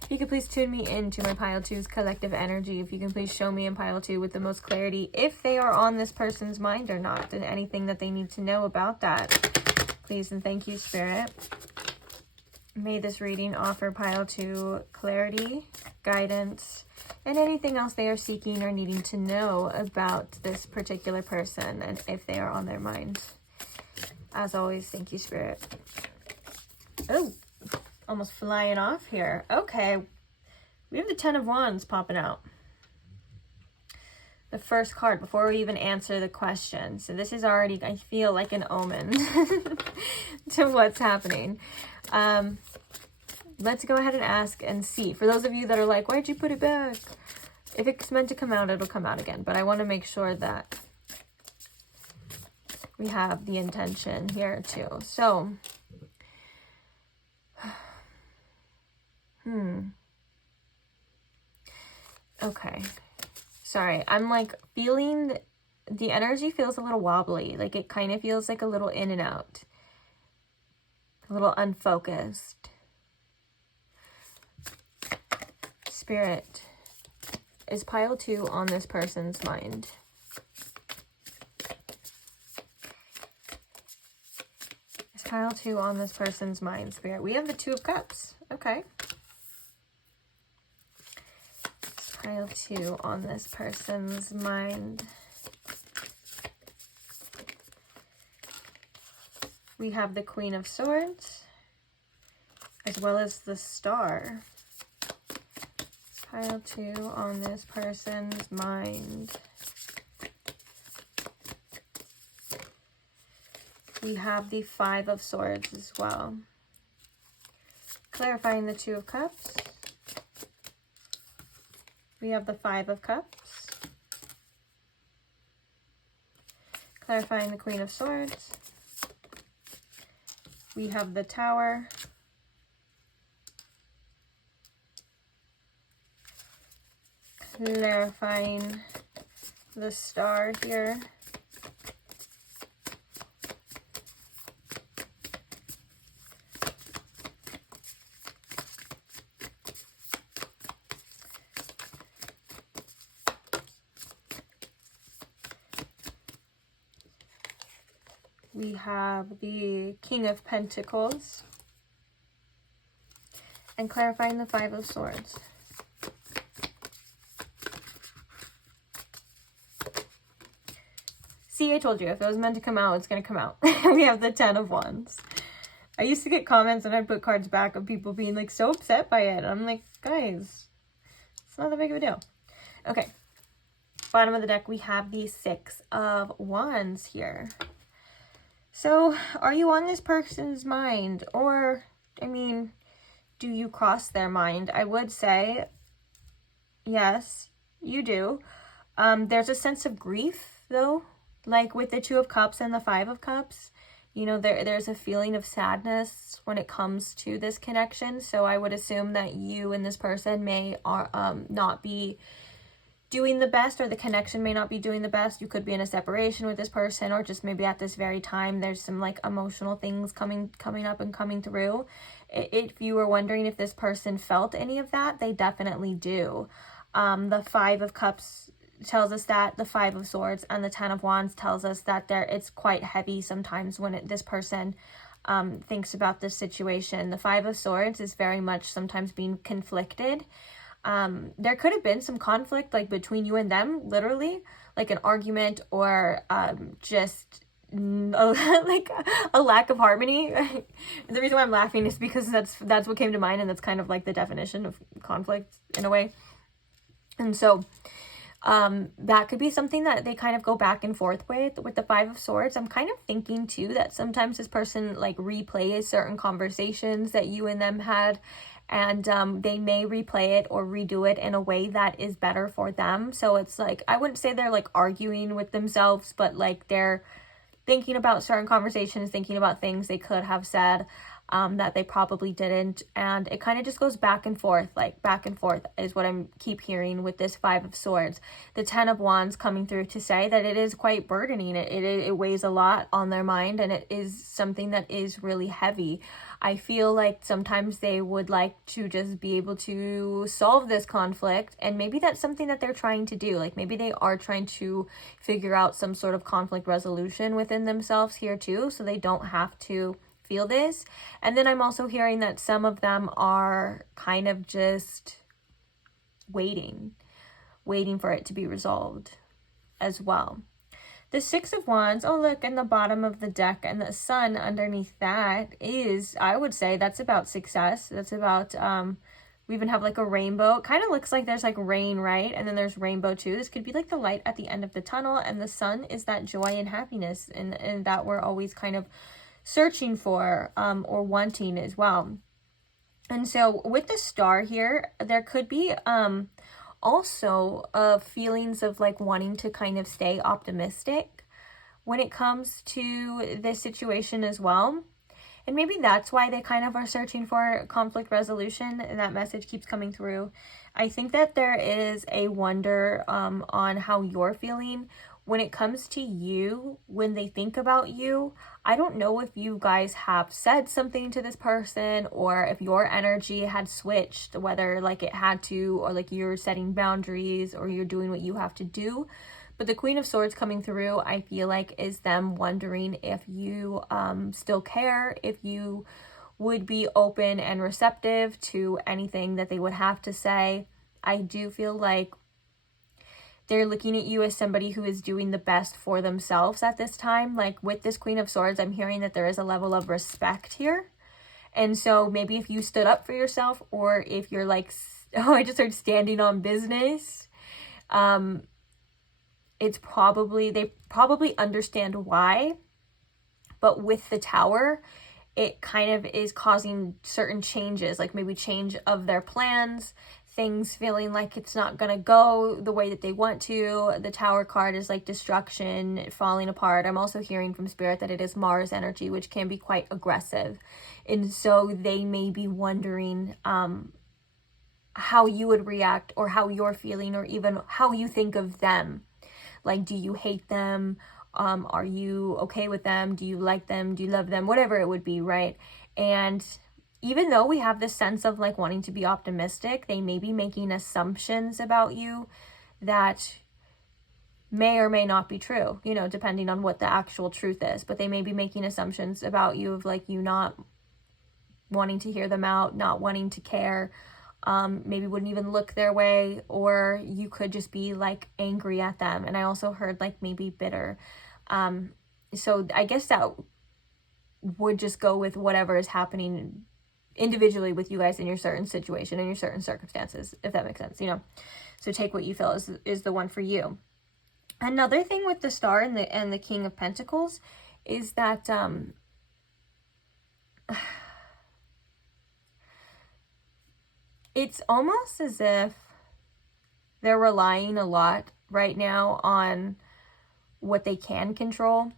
if you could please tune me into my pile two's collective energy. If you can please show me in pile two with the most clarity if they are on this person's mind or not, and anything that they need to know about that. Please and thank you, Spirit. May this reading offer pile two clarity, guidance, and anything else they are seeking or needing to know about this particular person and if they are on their mind. As always, thank you, Spirit. Oh, almost flying off here. Okay, we have the Ten of Wands popping out. The first card before we even answer the question. So this is already, I feel like an omen to what's happening. Let's go ahead and ask and see. For those of you that are like, why'd you put it back? If it's meant to come out, it'll come out again. But I want to make sure that we have the intention here too. So, okay. Sorry, I'm like feeling, the energy feels a little wobbly. Like it kind of feels like a little in and out. A little unfocused. Spirit, is pile two on this person's mind? Pile two on this person's mind, Spirit. We have the Two of Cups. Okay. Pile two on this person's mind. We have the Queen of Swords, as well as the Star. Pile two on this person's mind. We have the Five of Swords as well. Clarifying the Two of Cups. We have the Five of Cups. Clarifying the Queen of Swords. We have the Tower. Clarifying the Star here. We have the King of Pentacles. And clarifying the Five of Swords. See, I told you, if it was meant to come out, it's going to come out. We have the Ten of Wands. I used to get comments and I'd put cards back of people being like so upset by it. And I'm like, guys, it's not that big of a deal. Okay. Bottom of the deck, we have the Six of Wands here. So, are you on this person's mind? Or, I mean, do you cross their mind? I would say, yes, you do. There's a sense of grief, though. Like with the Two of Cups and the Five of Cups. You know, there's a feeling of sadness when it comes to this connection. So, I would assume that you and this person may not be doing the best, or the connection may not be doing the best. You could be in a separation with this person, or just maybe at this very time there's some like emotional things coming up and coming through. If you were wondering if this person felt any of that, they definitely do. The Five of Cups tells us that, the Five of Swords and the Ten of Wands tells us that it's quite heavy sometimes when this person thinks about this situation. The Five of Swords is very much sometimes being conflicted. There could have been some conflict like between you and them, literally, like an argument, or just like a lack of harmony. The reason why I'm laughing is because that's what came to mind, and that's kind of like the definition of conflict in a way. And so That could be something that they kind of go back and forth with the Five of Swords. I'm kind of thinking too that sometimes this person like replays certain conversations that you and them had, and they may replay it or redo it in a way that is better for them. So it's like, I wouldn't say they're like arguing with themselves, but like they're thinking about certain conversations, thinking about things they could have said that they probably didn't, and it kind of just goes back and forth, like back and forth is what I'm keep hearing with this Five of Swords. The Ten of Wands coming through to say that it is quite burdening. It weighs a lot on their mind, and it is something that is really heavy. I feel like sometimes they would like to just be able to solve this conflict, and maybe that's something that they're trying to do. Like maybe they are trying to figure out some sort of conflict resolution within themselves here too, so they don't have to feel this. And then I'm also hearing that some of them are kind of just waiting for it to be resolved as well. The Six of Wands, oh look, in the bottom of the deck, and the sun underneath that is, I would say that's about success. That's about, we even have like a rainbow. It kind of looks like there's like rain, right? And then there's rainbow too. This could be like the light at the end of the tunnel, and the sun is that joy and happiness, and that we're always kind of searching for or wanting as well. And so with the star here, there could be also feelings of like wanting to kind of stay optimistic when it comes to this situation as well. And maybe that's why they kind of are searching for conflict resolution, and that message keeps coming through. I think that there is a wonder on how you're feeling when it comes to you, when they think about you. I don't know if you guys have said something to this person, or if your energy had switched, whether like it had to, or like you're setting boundaries, or you're doing what you have to do. But the Queen of Swords coming through, I feel like, is them wondering if you still care, if you would be open and receptive to anything that they would have to say. I do feel like they're looking at you as somebody who is doing the best for themselves at this time. Like with this Queen of Swords, I'm hearing that there is a level of respect here. And so maybe if you stood up for yourself, or if you're like, oh, I just heard standing on business, it's probably, they probably understand why. But with the Tower, it kind of is causing certain changes, like maybe change of their plans, things feeling like it's not going to go the way that they want to. The Tower card is like destruction, falling apart. I'm also hearing from Spirit that it is Mars energy, which can be quite aggressive. And so they may be wondering how you would react, or how you're feeling, or even how you think of them. Like, do you hate them? Are you okay with them? Do you like them? Do you love them? Whatever it would be, right? And even though we have this sense of like wanting to be optimistic, they may be making assumptions about you that may or may not be true, you know, depending on what the actual truth is. But they may be making assumptions about you of like you not wanting to hear them out, not wanting to care, maybe wouldn't even look their way, or you could just be like angry at them. And I also heard like maybe bitter. So I guess that would just go with whatever is happening individually with you guys in your certain situation and your certain circumstances, if that makes sense, you know. So take what you feel is the one for you. Another thing with the Star and the King of Pentacles is that it's almost as if they're relying a lot right now on what they can control.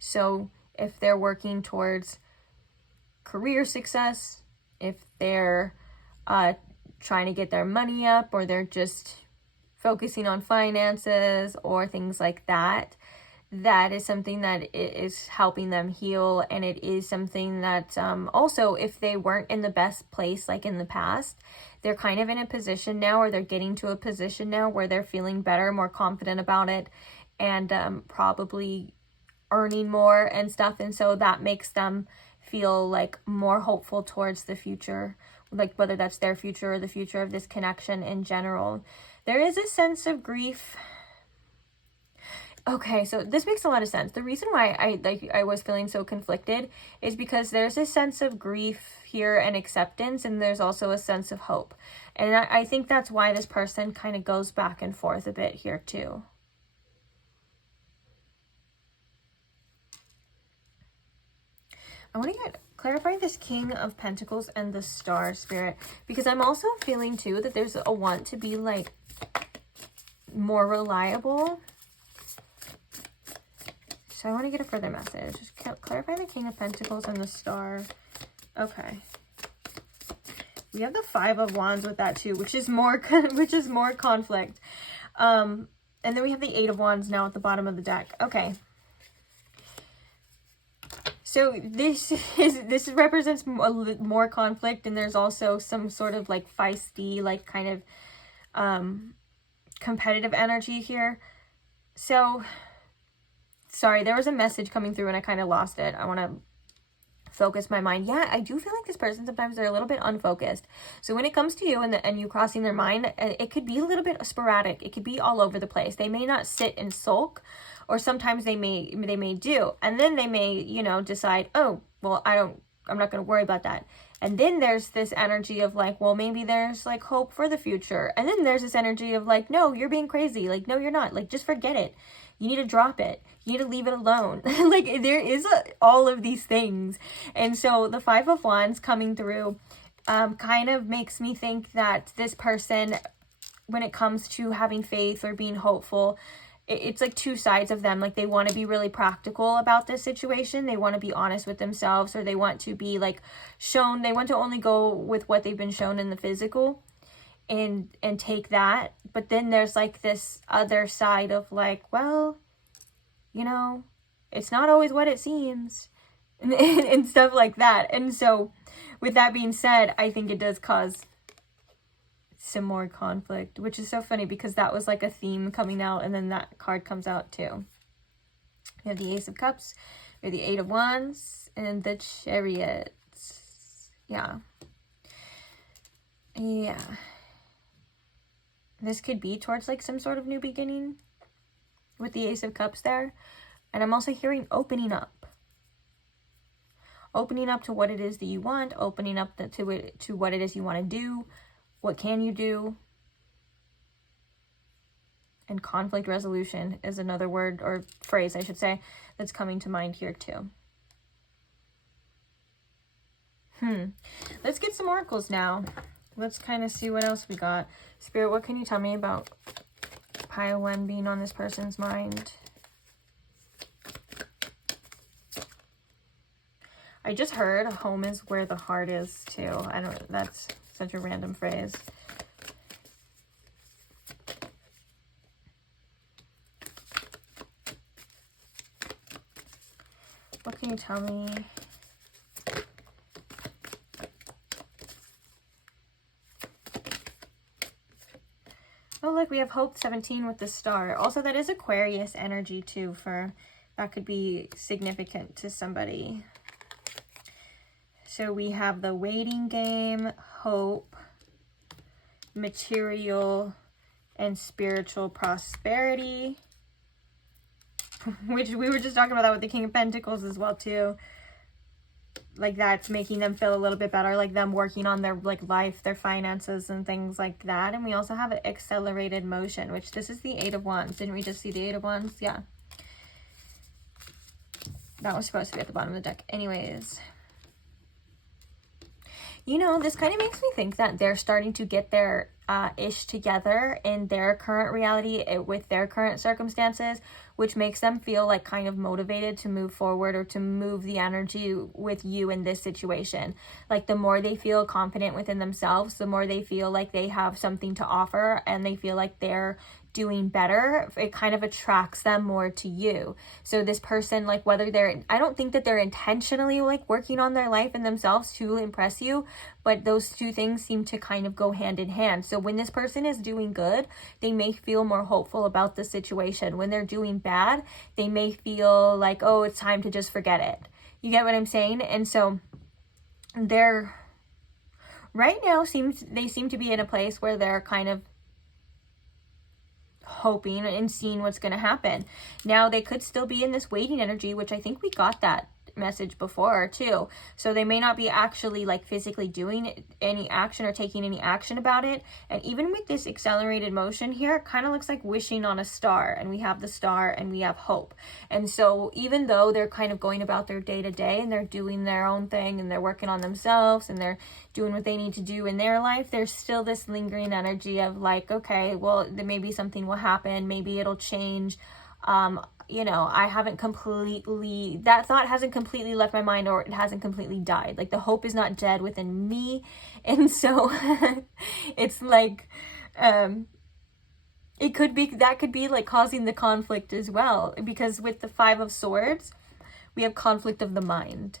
So if they're working towards career success, if they're trying to get their money up, or they're just focusing on finances or things like that, that is something that is helping them heal. And it is something that also, if they weren't in the best place like in the past, they're kind of in a position now, or they're getting to a position now where they're feeling better, more confident about it, and probably earning more and stuff. And so that makes them feel like more hopeful towards the future, like whether that's their future or the future of this connection in general. There is a sense of grief. Okay, so this makes a lot of sense. The reason why I was feeling so conflicted is because there's a sense of grief here and acceptance, and there's also a sense of hope. And I think that's why this person kind of goes back and forth a bit here too. I want to clarify this King of Pentacles and the Star Spirit, because I'm also feeling too that there's a want to be like more reliable. So I want to get a further message. Just clarify the King of Pentacles and the Star. Okay. We have the Five of Wands with that too, which is more conflict. And then we have the Eight of Wands now at the bottom of the deck. Okay. So this represents more conflict, and there's also some sort of like feisty, like kind of competitive energy here. So sorry, there was a message coming through and I kind of lost it. I want to focus my mind. Yeah, I do feel like this person sometimes they're a little bit unfocused. So when it comes to you and you crossing their mind, it could be a little bit sporadic. It could be all over the place. They may not sit and sulk, or sometimes they may do, and then they may, you know, decide, oh, well, I'm not going to worry about that. And then there's this energy of like, well, maybe there's like hope for the future. And then there's this energy of like, no, you're being crazy. Like, no, you're not. Like, just forget it. You need to drop it. You need to leave it alone. Like, there is all of these things. And so the Five of Wands coming through kind of makes me think that this person, when it comes to having faith or being hopeful, it's like two sides of them. Like, they want to be really practical about this situation. They want to be honest with themselves, or they want to be like shown, they want to only go with what they've been shown in the physical and take that. But then there's like this other side of like, well, you know, it's not always what it seems, and stuff like that. And so with that being said, I think it does cause some more conflict, which is so funny because that was like a theme coming out, and then that card comes out too. We have the Ace of Cups, we have the Eight of Wands, and the Chariot. Yeah. This could be towards like some sort of new beginning with the Ace of Cups there. And I'm also hearing opening up. Opening up to what it is that you want, opening up to what it is you want to do. What can you do? And conflict resolution is another word, or phrase I should say, that's coming to mind here too. Let's get some oracles now. Let's kind of see what else we got. Spirit, what can you tell me about pile 1 being on this person's mind? I just heard home is where the heart is too. That's such a random phrase. What can you tell me? Oh, look, we have Hope 17 with the star. Also, that is Aquarius energy too, that could be significant to somebody. So we have the waiting game, hope, material, and spiritual prosperity. Which we were just talking about that with the King of Pentacles as well too. Like, that's making them feel a little bit better, like them working on their like life, their finances and things like that. And we also have an accelerated motion, which this is the Eight of Wands. Didn't we just see the Eight of Wands? Yeah. That was supposed to be at the bottom of the deck. Anyways. You know, this kind of makes me think that they're starting to get their ish together in their current reality with their current circumstances, which makes them feel like kind of motivated to move forward or to move the energy with you in this situation. Like, the more they feel confident within themselves, the more they feel like they have something to offer and they feel like they're doing better, it kind of attracts them more to you. So this person, like, whether I don't think that they're intentionally like working on their life and themselves to impress you, but those two things seem to kind of go hand in hand. So when this person is doing good, they may feel more hopeful about the situation. When they're doing bad, they may feel like, oh, it's time to just forget it. You get what I'm saying? And so they're right now they seem to be in a place where they're kind of hoping and seeing what's going to happen. Now they could still be in this waiting energy, which I think we got that message before too. So they may not be actually like physically doing any action or taking any action about it. And even with this accelerated motion here, it kind of looks like wishing on a star, and we have the star and we have hope. And so even though they're kind of going about their day to day and they're doing their own thing and they're working on themselves and they're doing what they need to do in their life, there's still this lingering energy of like, okay, well, maybe something will happen, maybe it'll change. You know, I haven't completely, that thought hasn't completely left my mind, or it hasn't completely died. Like the hope is not dead within me. And so it's like, it could be, that could be like causing the conflict as well, because with the 5 of Swords, we have conflict of the mind.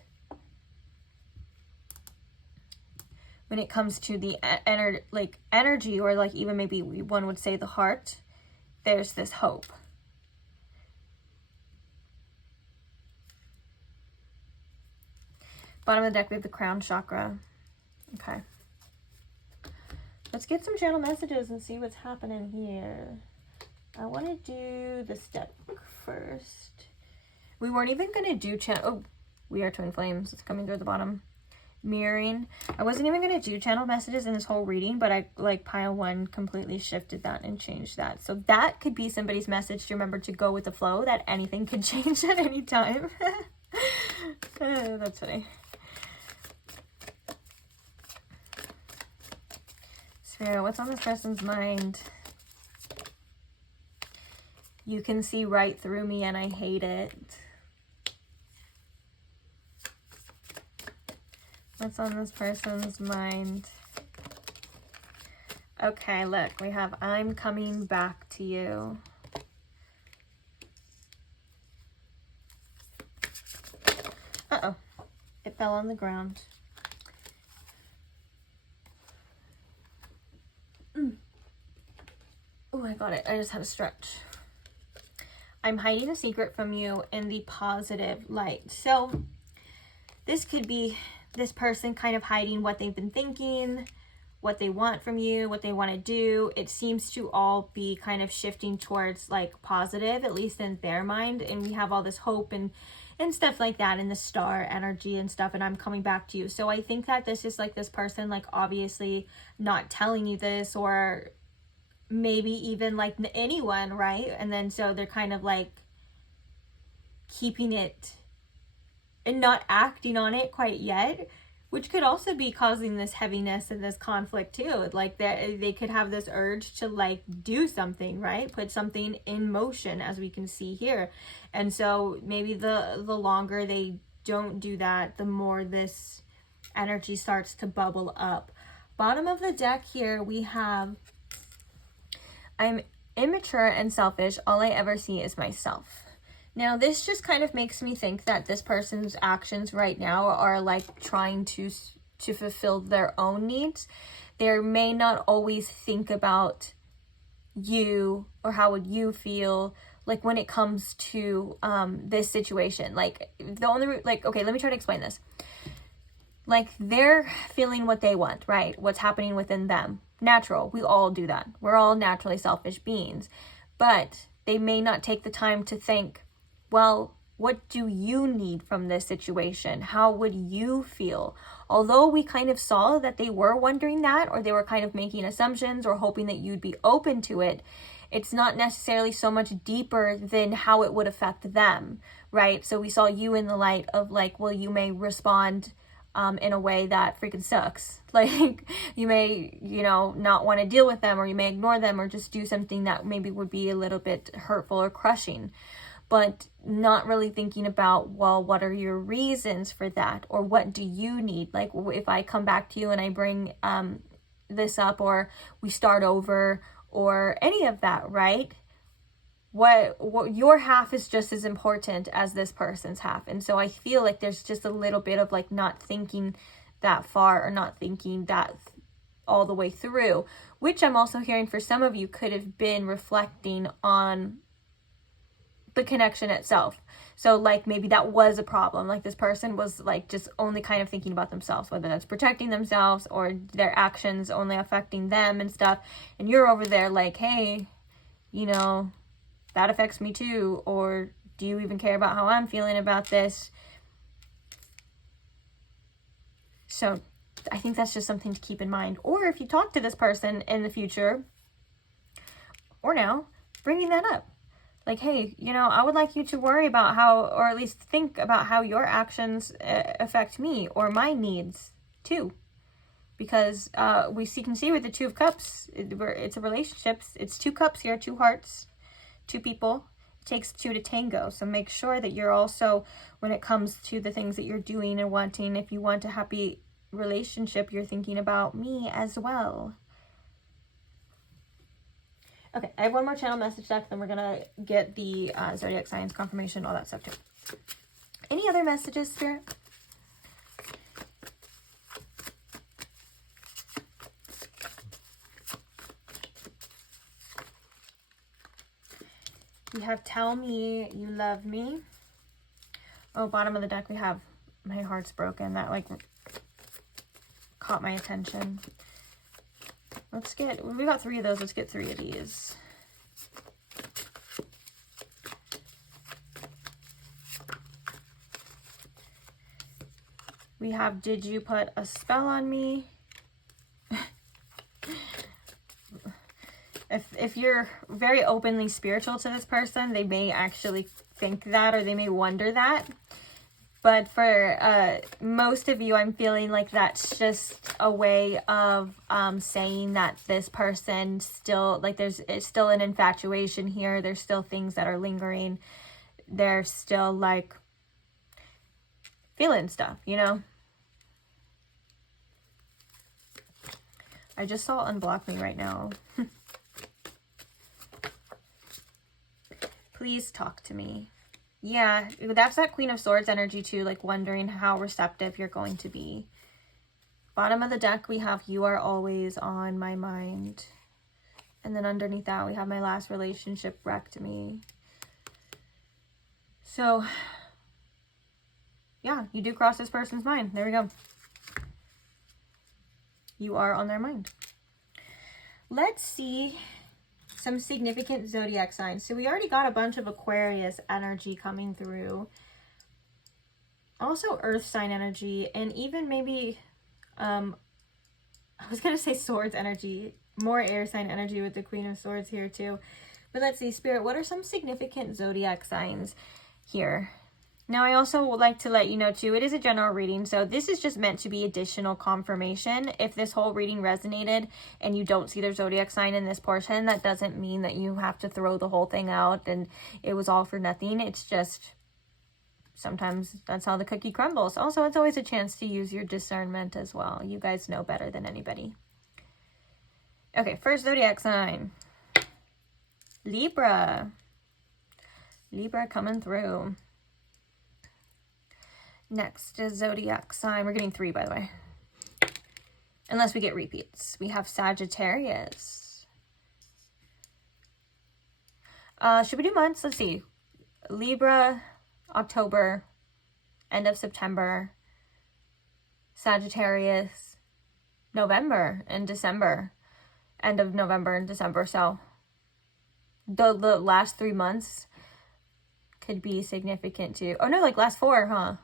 When it comes to the energy, or like even maybe one would say the heart, there's this hope. Bottom of the deck, we have the crown chakra. Okay. Let's get some channel messages and see what's happening here. I want to do this deck first. We weren't even going to do channel... Oh, we are twin flames. It's coming through the bottom. Mirroring. I wasn't even going to do channel messages in this whole reading, but I, like, pile 1 completely shifted that and changed that. So that could be somebody's message to remember to go with the flow, that anything could change at any time. That's funny. So what's on this person's mind? You can see right through me and I hate it. What's on this person's mind? Okay, look, we have I'm coming back to you. Uh-oh, it fell on the ground. Oh, I got it. I just had a stretch. I'm hiding a secret from you in the positive light. So this could be this person kind of hiding what they've been thinking, what they want from you, what they want to do. It seems to all be kind of shifting towards like positive, at least in their mind. And we have all this hope and stuff like that, and the star energy and stuff, and I'm coming back to you. So I think that this is like this person, like obviously not telling you this, or maybe even like anyone, right? And then so they're kind of like keeping it and not acting on it quite yet, which could also be causing this heaviness and this conflict too. Like that they could have this urge to like do something, right? Put something in motion, as we can see here. And so maybe the longer they don't do that, the more this energy starts to bubble up. Bottom of the deck here, we have I'm immature and selfish. All I ever see is myself. Now, this just kind of makes me think that this person's actions right now are like trying to fulfill their own needs. They may not always think about you or how would you feel like when it comes to this situation. Like the only, like, okay, let me try to explain this. Like they're feeling what they want, right? What's happening within them. Natural. We all do that. We're all naturally selfish beings. But they may not take the time to think, well, what do you need from this situation? How would you feel? Although we kind of saw that they were wondering that, or they were kind of making assumptions or hoping that you'd be open to it, it's not necessarily so much deeper than how it would affect them, right? So we saw you in the light of like, well, you may respond in a way that freaking sucks. Like you may, you know, not want to deal with them, or you may ignore them, or just do something that maybe would be a little bit hurtful or crushing, but not really thinking about, well, what are your reasons for that? Or what do you need? Like if I come back to you and I bring this up, or we start over, or any of that, right? What your half is just as important as this person's half. And so I feel like there's just a little bit of like not thinking that far, or not thinking that all the way through, which I'm also hearing for some of you could have been reflecting on the connection itself. So like maybe that was a problem. Like this person was like just only kind of thinking about themselves, whether that's protecting themselves or their actions only affecting them and stuff. And you're over there like, hey, you know, that affects me too, or do you even care about how I'm feeling about this? So I think that's just something to keep in mind. Or if you talk to this person in the future, or now, bringing that up. Like, hey, you know, I would like you to worry about how, or at least think about how your actions affect me or my needs too. Because we can see with the Two of Cups, it's a relationship. It's 2 cups here, 2 hearts, 2 people. It takes 2 to tango. So make sure that you're also, when it comes to the things that you're doing and wanting, if you want a happy relationship, you're thinking about me as well. Okay, I have one more channel message deck, then we're going to get the zodiac signs, confirmation, all that stuff too. Any other messages, Spirit? We have tell me you love me. Oh, bottom of the deck we have my heart's broken. That like caught my attention. Let's get, we got 3 of those. Let's get 3 of these. We have, did you put a spell on me? If you're very openly spiritual to this person, they may actually think that, or they may wonder that. But for most of you, I'm feeling like that's just a way of saying that this person still, like it's still an infatuation here. There's still things that are lingering. They're still like feeling stuff, you know? I just saw unblock me right now. Please talk to me. Yeah, that's that Queen of Swords energy too, like wondering how receptive you're going to be. Bottom of the deck, we have you are always on my mind. And then underneath that, we have my last relationship wrecked me. So, yeah, you do cross this person's mind. There we go. You are on their mind. Let's see some significant zodiac signs. So we already got a bunch of Aquarius energy coming through. Also earth sign energy, and even maybe, I was going to say swords energy, more air sign energy with the Queen of Swords here too. But let's see, Spirit, what are some significant zodiac signs here? Now, I also would like to let you know, too, it is a general reading, so this is just meant to be additional confirmation. If this whole reading resonated and you don't see their zodiac sign in this portion, that doesn't mean that you have to throw the whole thing out and it was all for nothing. It's just sometimes that's how the cookie crumbles. Also, it's always a chance to use your discernment as well. You guys know better than anybody. Okay, first zodiac sign. Libra. Libra coming through. Next is zodiac sign. We're getting 3, by the way. Unless we get repeats. We have Sagittarius. Should we do months? Let's see. Libra, October, end of September. Sagittarius, November and December. End of November and December. So the last 3 months could be significant too. Oh no, like last 4, huh?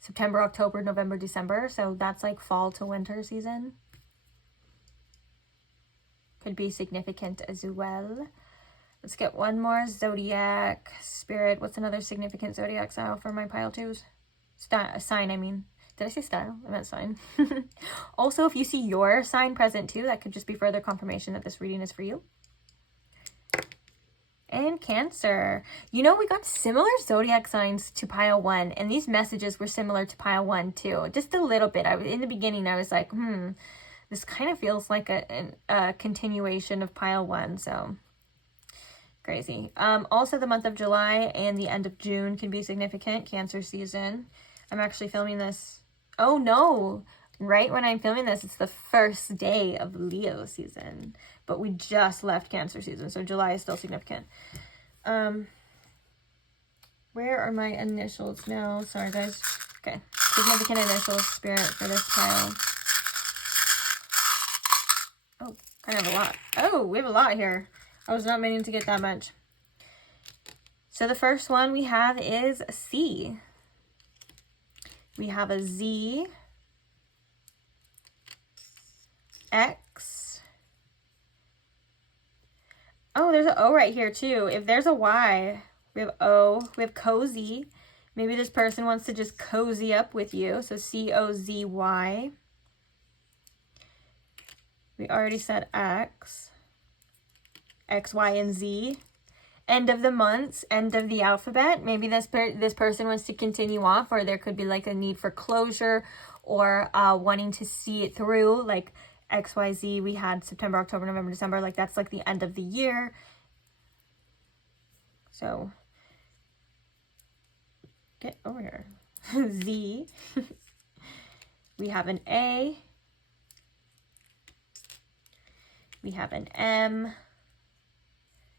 September, October, November, December. So that's like fall to winter season. Could be significant as well. Let's get one more zodiac. Spirit, what's another significant zodiac style for my pile twos? Sign, I mean. Did I say style? I meant sign. Also, if you see your sign present too, that could just be further confirmation that this reading is for you. And Cancer. You know, we got similar zodiac signs to pile 1, and these messages were similar to pile 1 too. Just a little bit. In the beginning, I was like, this kind of feels like a continuation of pile 1, so crazy. Also, the month of July and the end of June can be significant. Cancer season. I'm actually filming this. Oh no! Right when I'm filming this, it's the first day of Leo season. But we just left Cancer season, so July is still significant. Where are my initials now? Sorry, guys. Okay. Significant initials, Spirit, for this pile. Oh, I have a lot. Oh, we have a lot here. I was not meaning to get that much. So the first one we have is C. We have a Z, X. Oh, there's an O right here too. If there's a Y, we have O. We have cozy. Maybe this person wants to just cozy up with you. So C-O-Z-Y. We already said X. X, Y, and Z. End of the months, end of the alphabet. Maybe this person wants to continue off, or there could be like a need for closure, or wanting to see it through. Like X, Y, Z, we had September, October, November, December. Like that's like the end of the year. So get over here. Z. We have an A. We have an M.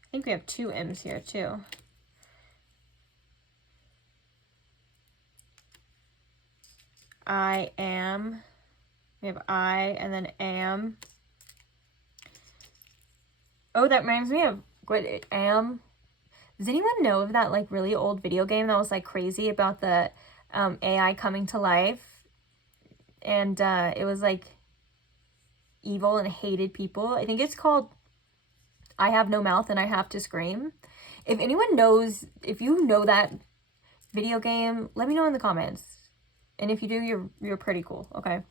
I think we have two M's here too. I am. We have I and then am. Oh, that reminds me of what am. Does anyone know of that like really old video game that was like crazy about the AI coming to life? And it was like evil and hated people. I think it's called I Have No Mouth and I Have to Scream. If anyone knows, if you know that video game, let me know in the comments. And if you do, you're pretty cool, okay?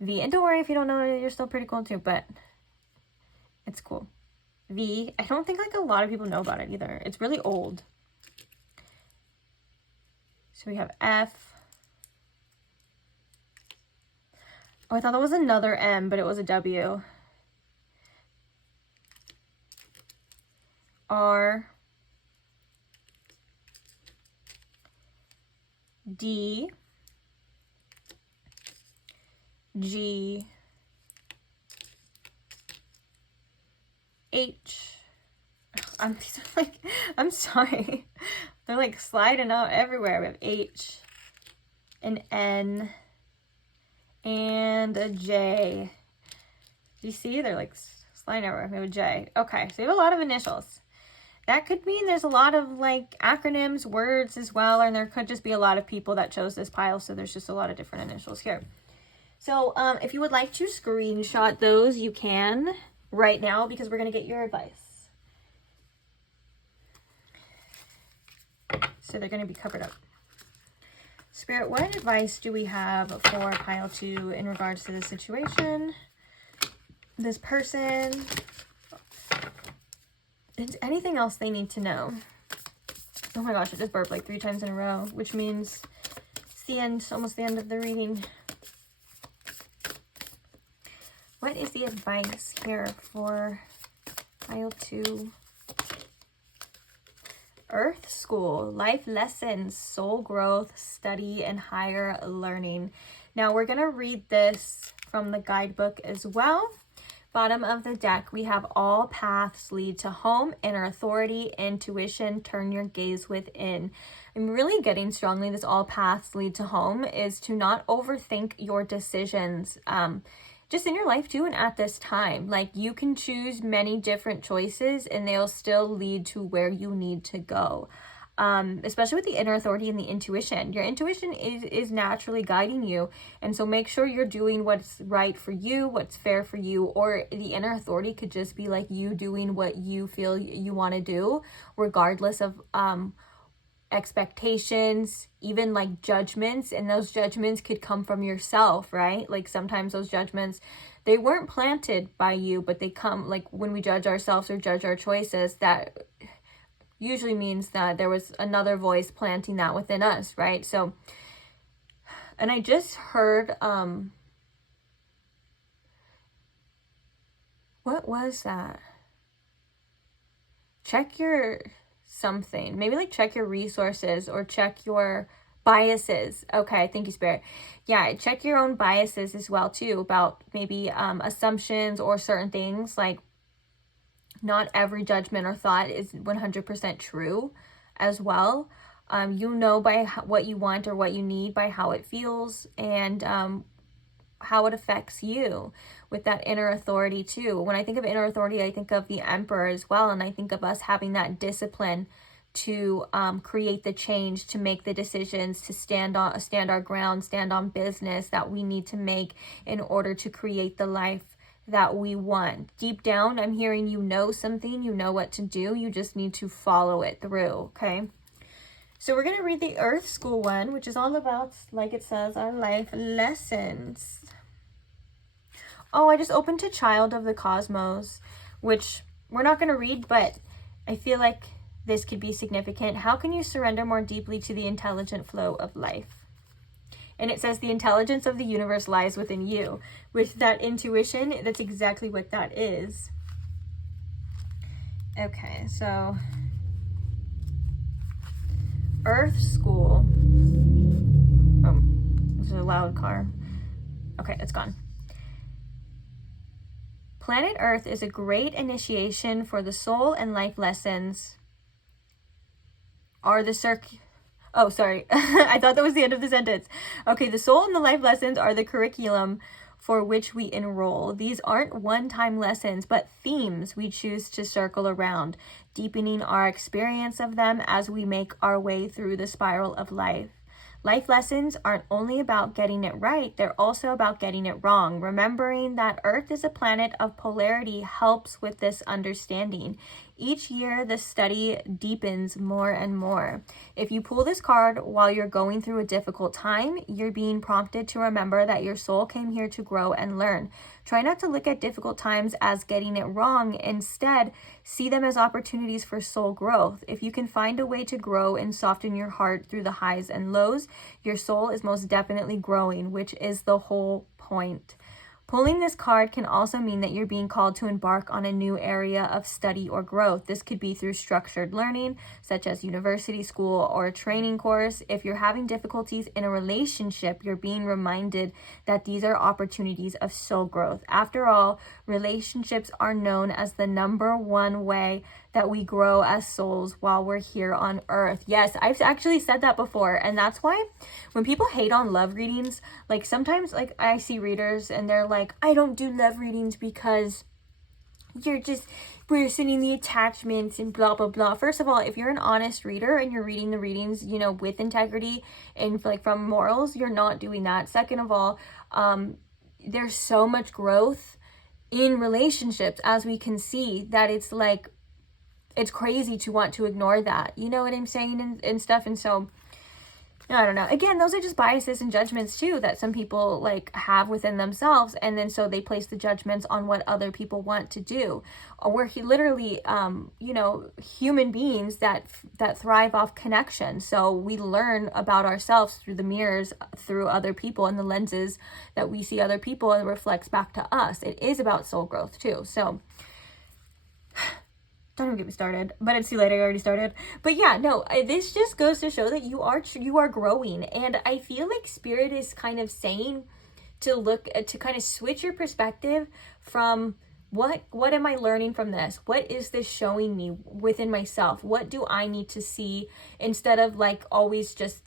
V, and don't worry if you don't know it, you're still pretty cool too, but it's cool. V, I don't think like a lot of people know about it either. It's really old. So we have F. Oh, I thought that was another M, but it was a W. R. D. G. H. I'm sorry. They're like sliding out everywhere. We have H, an N, and a J. Do you see? They're like sliding everywhere. We have a J. Okay, so we have a lot of initials. That could mean there's a lot of like acronyms, words as well, and there could just be a lot of people that chose this pile, so there's just a lot of different initials here. So if you would like to screenshot those, you can right now, because we're going to get your advice. So they're going to be covered up. Spirit, what advice do we have for pile 2 in regards to this situation? This person. Is anything else they need to know? Oh my gosh, I just burped like 3 times in a row, which means it's the end, almost the end of the reading. What is the advice here for pile 2? Earth School, life lessons, soul growth, study, and higher learning. Now we're going to read this from the guidebook as well. Bottom of the deck, we have all paths lead to home, inner authority, intuition, turn your gaze within. I'm really getting strongly this all paths lead to home is to not overthink your decisions. Just in your life too, and at this time, like you can choose many different choices and they'll still lead to where you need to go. Especially with the inner authority and the intuition. Your intuition is naturally guiding you, and so make sure you're doing what's right for you, what's fair for you, or the inner authority could just be like you doing what you feel you want to do, regardless of expectations, even like judgments, and those judgments could come from yourself, right? Like sometimes those judgments, they weren't planted by you, but they come like when we judge ourselves or judge our choices, that usually means that there was another voice planting that within us, right? So, and I just heard, what was that? Check your something, maybe like check your resources or check your biases. Okay, thank you, Spirit. Yeah, check your own biases as well too, about maybe assumptions or certain things. Like not every judgment or thought is 100% true as well. You know by what you want or what you need by how it feels and how it affects you with that inner authority too. When I think of inner authority, I think of the Emperor as well, and I think of us having that discipline to create the change, to make the decisions, to stand our ground, stand on business that we need to make in order to create the life that we want. Deep down, I'm hearing you know something, you know what to do, you just need to follow it through, okay? So we're going to read the Earth School one, which is all about, like it says, our life lessons. Oh, I just opened to Child of the Cosmos, which we're not going to read, but I feel like this could be significant. How can you surrender more deeply to the intelligent flow of life? And it says the intelligence of the universe lies within you. With that intuition, that's exactly what that is. Okay, so Earth School. Oh, this is a loud car. Okay, it's gone. Planet Earth is a great initiation for the soul, and life lessons are the Oh, sorry. I thought that was the end of the sentence. Okay, the soul and the life lessons are the curriculum for which we enroll. These aren't one-time lessons, but themes we choose to circle around, deepening our experience of them as we make our way through the spiral of life. Life lessons aren't only about getting it right, they're also about getting it wrong. Remembering that Earth is a planet of polarity helps with this understanding. Each year, the study deepens more and more. If you pull this card while you're going through a difficult time, you're being prompted to remember that your soul came here to grow and learn. Try not to look at difficult times as getting it wrong. Instead, see them as opportunities for soul growth. If you can find a way to grow and soften your heart through the highs and lows, your soul is most definitely growing, which is the whole point. Pulling this card can also mean that you're being called to embark on a new area of study or growth. This could be through structured learning, such as university, school, or a training course. If you're having difficulties in a relationship, you're being reminded that these are opportunities of soul growth. After all, relationships are known as the #1 way that we grow as souls while we're here on Earth. Yes, I've actually said that before, and that's why when people hate on love readings, like sometimes like I see readers and they're like, I don't do love readings because we're sending the attachments and blah blah blah. First of all, if you're an honest reader and you're reading the readings, you know, with integrity and like from morals, you're not doing that. Second of all, there's so much growth in relationships, as we can see, that it's like it's crazy to want to ignore that, you know what I'm saying, and stuff. And so I don't know, again, those are just biases and judgments too that some people like have within themselves, and then so they place the judgments on what other people want to do. We're literally you know, human beings that thrive off connection, so we learn about ourselves through the mirrors, through other people, and the lenses that we see other people, and it reflects back to us. It is about soul growth too. So don't even get me started, but it's too late. I already started. But yeah, no, this just goes to show that you are growing. And I feel like Spirit is kind of saying to kind of switch your perspective from what am I learning from this? What is this showing me within myself? What do I need to see, instead of like always just,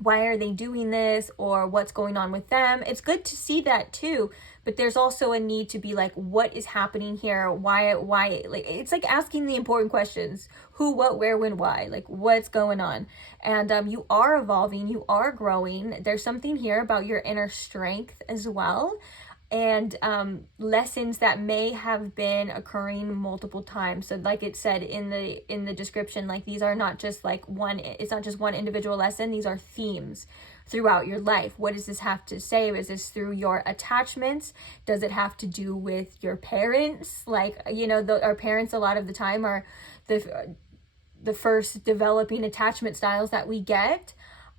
why are they doing this, or what's going on with them? It's good to see that too, but there's also a need to be like, what is happening here? Why, like, it's like asking the important questions: who, what, where, when, why, like what's going on? And you are evolving, you are growing. There's something here about your inner strength as well, and lessons that may have been occurring multiple times. So like it said in the description, like these are not just like it's not just one individual lesson, these are themes throughout your life. What does this have to say? Is this through your attachments? Does it have to do with your parents? Like, you know, our parents a lot of the time are the first developing attachment styles that we get.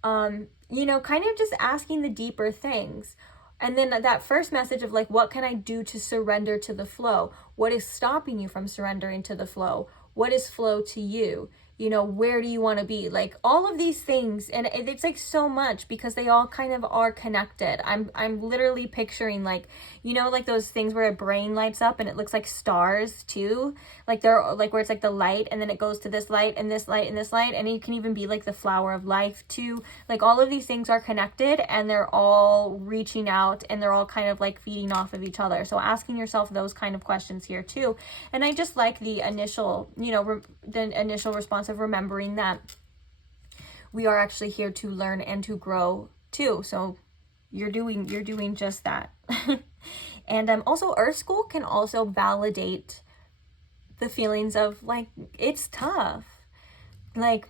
You know, kind of just asking the deeper things. And then that first message of like, what can I do to surrender to the flow? What is stopping you from surrendering to the flow? What is flow to you? you know, where do you want to be? Like all of these things, and it's like so much because they all kind of are connected. I'm literally picturing like, you know, like those things where a brain lights up and it looks like stars too, like they're like where it's like the light and then it goes to this light and this light and this light, and it can even be like the flower of life too. Like all of these things are connected and they're all reaching out and they're all kind of like feeding off of each other. So asking yourself those kind of questions here too. And I just like the initial, you know, the initial response of remembering that we are actually here to learn and to grow too. So you're doing just that. And also Earth School can also validate the feelings of like, it's tough. Like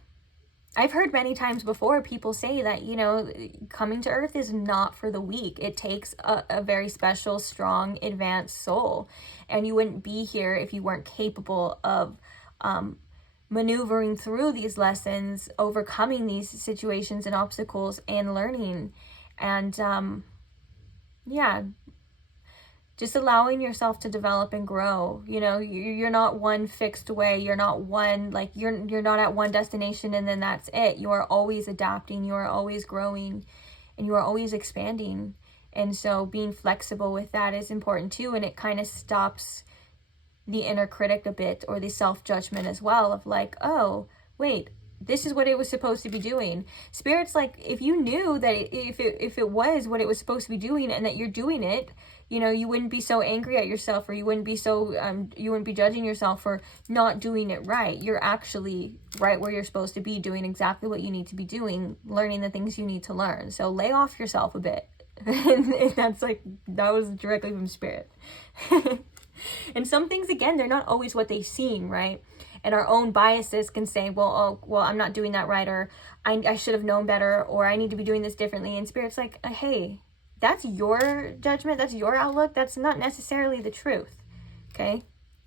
I've heard many times before people say that, you know, coming to Earth is not for the weak. It takes a very special, strong, advanced soul. And you wouldn't be here if you weren't capable of maneuvering through these lessons, overcoming these situations and obstacles, and learning. And yeah, just allowing yourself to develop and grow. You know, you're not one fixed way. You're not one, like you're not at one destination and then that's it. You are always adapting, you are always growing, and you are always expanding. And so being flexible with that is important too, and it kind of stops the inner critic a bit, or the self-judgment as well, of like, oh wait, this is what it was supposed to be doing. Spirit's like, if you knew that if it was what it was supposed to be doing and that you're doing it, you know, you wouldn't be so angry at yourself, or you wouldn't be so you wouldn't be judging yourself for not doing it right. You're actually right where you're supposed to be, doing exactly what you need to be doing, learning the things you need to learn. So lay off yourself a bit. And that's like, that was directly from Spirit. And some things, again, they're not always what they seem, right? And our own biases can say, well, I'm not doing that right, or I should have known better, or I need to be doing this differently. And Spirit's like, hey, that's your judgment, that's your outlook, that's not necessarily the truth, okay?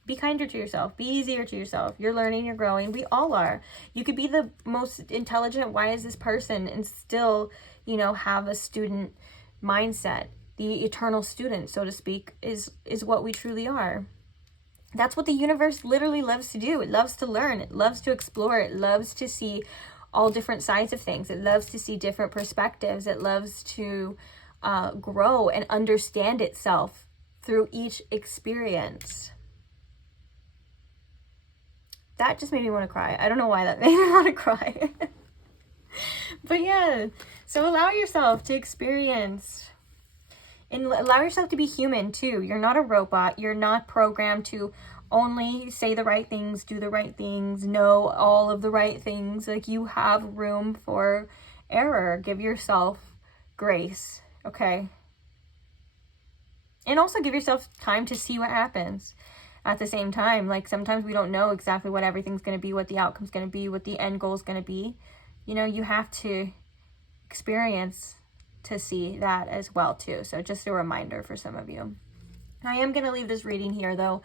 Be kinder to yourself, be easier to yourself. You're learning, you're growing, we all are. You could be the most intelligent, wisest person and still, you know, have a student mindset. The eternal student, so to speak, is what we truly are. That's what the universe literally loves to do. It loves to learn. It loves to explore. It loves to see all different sides of things. It loves to see different perspectives. It loves to grow and understand itself through each experience. That just made me want to cry. I don't know why that made me want to cry. But yeah, so allow yourself to experience. And allow yourself to be human too. You're not a robot. You're not programmed to only say the right things, do the right things, know all of the right things. Like, you have room for error. Give yourself grace, okay? And also give yourself time to see what happens at the same time. Like, sometimes we don't know exactly what everything's going to be, what the outcome's going to be, what the end goal is going to be. You know, you have to experience to see that as well too. So just a reminder for some of you. I am going to leave this reading here though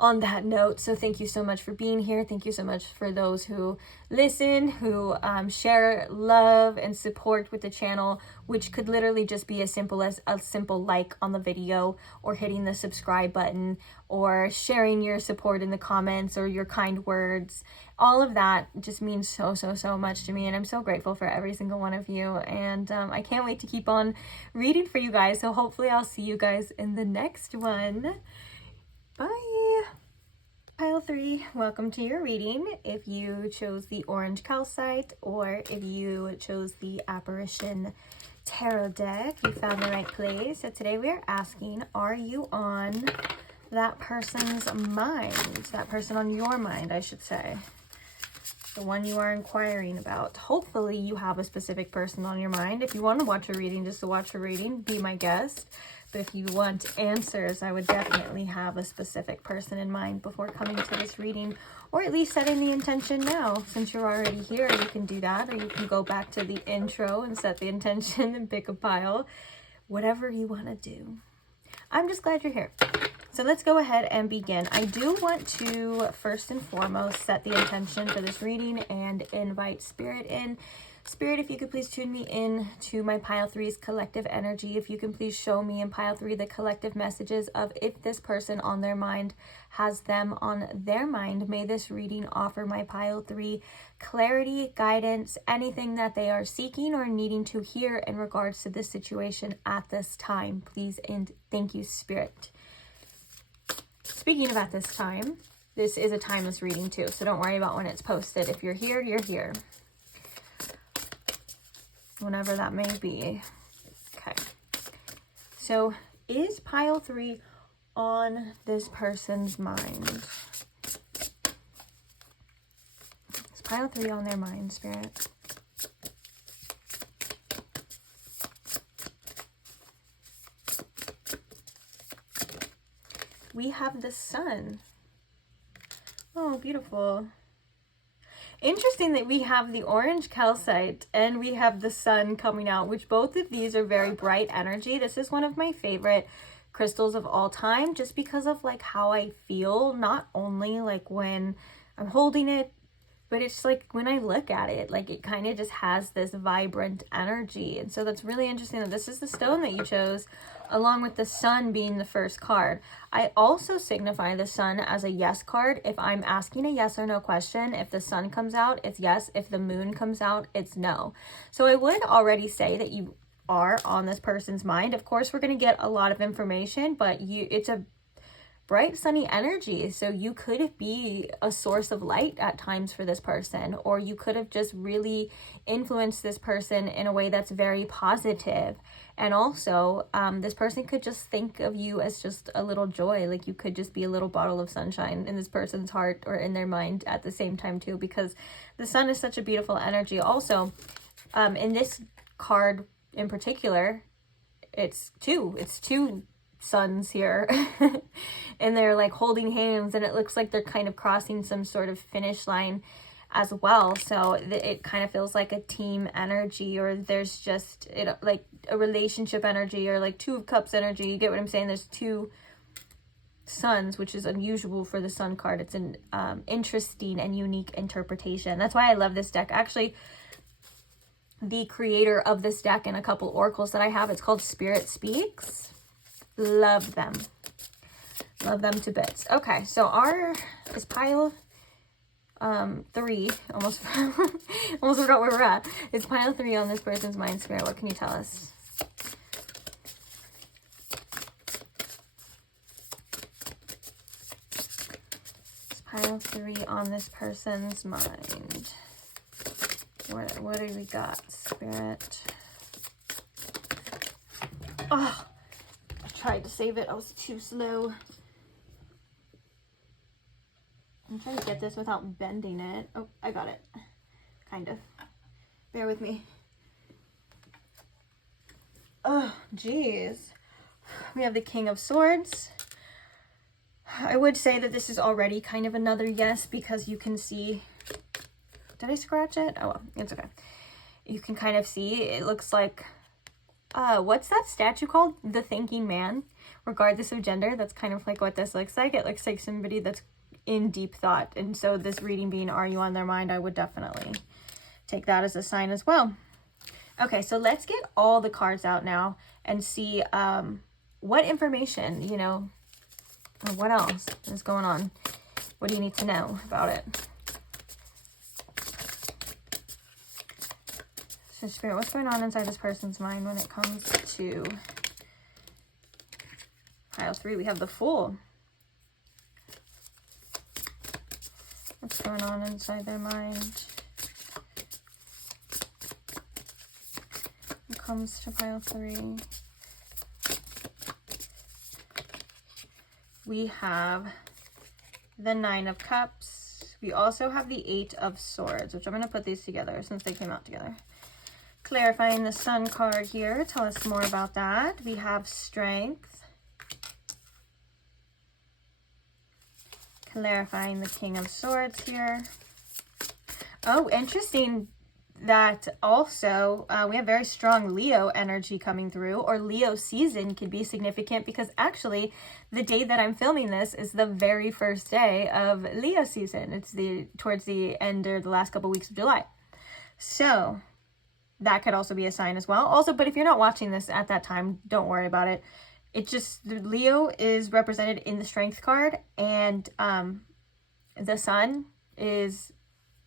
on that note. So thank you so much for being here. Thank you so much for those who listen, who share love and support with the channel, which could literally just be as simple as a simple like on the video, or hitting the subscribe button, or sharing your support in the comments, or your kind words. All of that just means so much to me, and I'm so grateful for every single one of you. And I can't wait to keep on reading for you guys. So hopefully I'll see you guys in the next one. Bye. Pile 3, welcome to your reading. If you chose the orange calcite, or if you chose the apparition tarot deck, you found the right place. So today we are asking, are you on that person's mind? That person on your mind, I should say. The one you are inquiring about. Hopefully you have a specific person on your mind. If you want to watch a reading just to watch a reading, be my guest. But if you want answers, I would definitely have a specific person in mind before coming to this reading, or at least setting the intention now. Since you're already here, you can do that, or you can go back to the intro and set the intention and pick a pile. Whatever you want to do. I'm just glad you're here. So let's go ahead and begin. I do want to first and foremost set the intention for this reading and invite Spirit in. Spirit, if you could please tune me in to my pile 3's collective energy. If you can please show me in pile 3 the collective messages of if this person on their mind has them on their mind. May this reading offer my pile 3 clarity, guidance, anything that they are seeking or needing to hear in regards to this situation at this time. Please and thank you, Spirit. Speaking of at this time, this is a timeless reading too, so don't worry about when it's posted. If you're here, you're here. Whenever that may be. Okay. So, is pile 3 on this person's mind? Is pile 3 on their mind, Spirit? We have the sun. Oh, beautiful. Interesting that we have the orange calcite and we have the sun coming out, which both of these are very bright energy. This is one of my favorite crystals of all time, just because of like how I feel, not only like when I'm holding it, but it's like when I look at it, like it kind of just has this vibrant energy. And so that's really interesting that this is the stone that you chose, along with the sun being the first card. I also signify the sun as a yes card. If I'm asking a yes or no question, if the sun comes out, it's yes. If the moon comes out, it's no. So I would already say that you are on this person's mind. Of course, we're going to get a lot of information, but it's a bright sunny energy, so you could be a source of light at times for this person, or you could have just really influenced this person in a way that's very positive. And also this person could just think of you as just a little joy, like you could just be a little bottle of sunshine in this person's heart or in their mind at the same time too, because the sun is such a beautiful energy. Also in this card in particular, it's two suns here and they're like holding hands, and it looks like they're kind of crossing some sort of finish line as well. So it kind of feels like a team energy, or there's just like a relationship energy, or like 2 of Cups energy. You get what I'm saying? There's 2 suns, which is unusual for the sun card. It's an interesting and unique interpretation. That's why I love this deck. Actually, the creator of this deck and a couple oracles that I have, it's called Spirit Speaks. Love them. Love them to bits. Okay, so is pile 3, almost forgot where we're at. It's pile 3 on this person's mind, Spirit. What can you tell us? It's pile 3 on this person's mind. What do we got, Spirit? Oh, tried to save it. I was too slow. I'm trying to get this without bending it. Oh, I got it. Kind of. Bear with me. Oh, geez. We have the King of Swords. I would say that this is already kind of another yes, because you can see... Did I scratch it? Oh, well, it's okay. You can kind of see, it looks like... what's that statue called? The Thinking Man. Regardless of gender, that's kind of like what this looks like. It looks like somebody that's in deep thought. And so this reading being, are you on their mind? I would definitely take that as a sign as well. Okay, so let's get all the cards out now and see what information, or what else is going on. What do you need to know about it? So Spirit, what's going on inside this person's mind when it comes to pile 3? We have the Fool. What's going on inside their mind? When it comes to pile 3. We have the 9 of Cups. We also have the 8 of Swords, which I'm going to put these together since they came out together. Clarifying the Sun card here. Tell us more about that. We have Strength. Clarifying the King of Swords here. Oh, interesting that also we have very strong Leo energy coming through, or Leo season could be significant, because actually the day that I'm filming this is the very first day of Leo season. It's towards the end or the last couple weeks of July. So that could also be a sign as well. Also, but if you're not watching this at that time, don't worry about it. It just, Leo is represented in the Strength card, and the sun is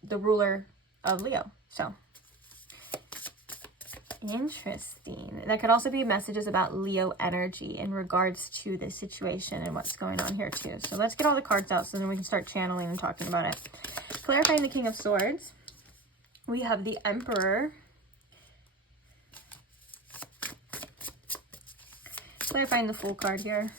the ruler of Leo. So interesting. That could also be messages about Leo energy in regards to this situation and what's going on here too. So let's get all the cards out so then we can start channeling and talking about it. Clarifying the King of Swords. We have the Emperor. Clarifying the Fool card here.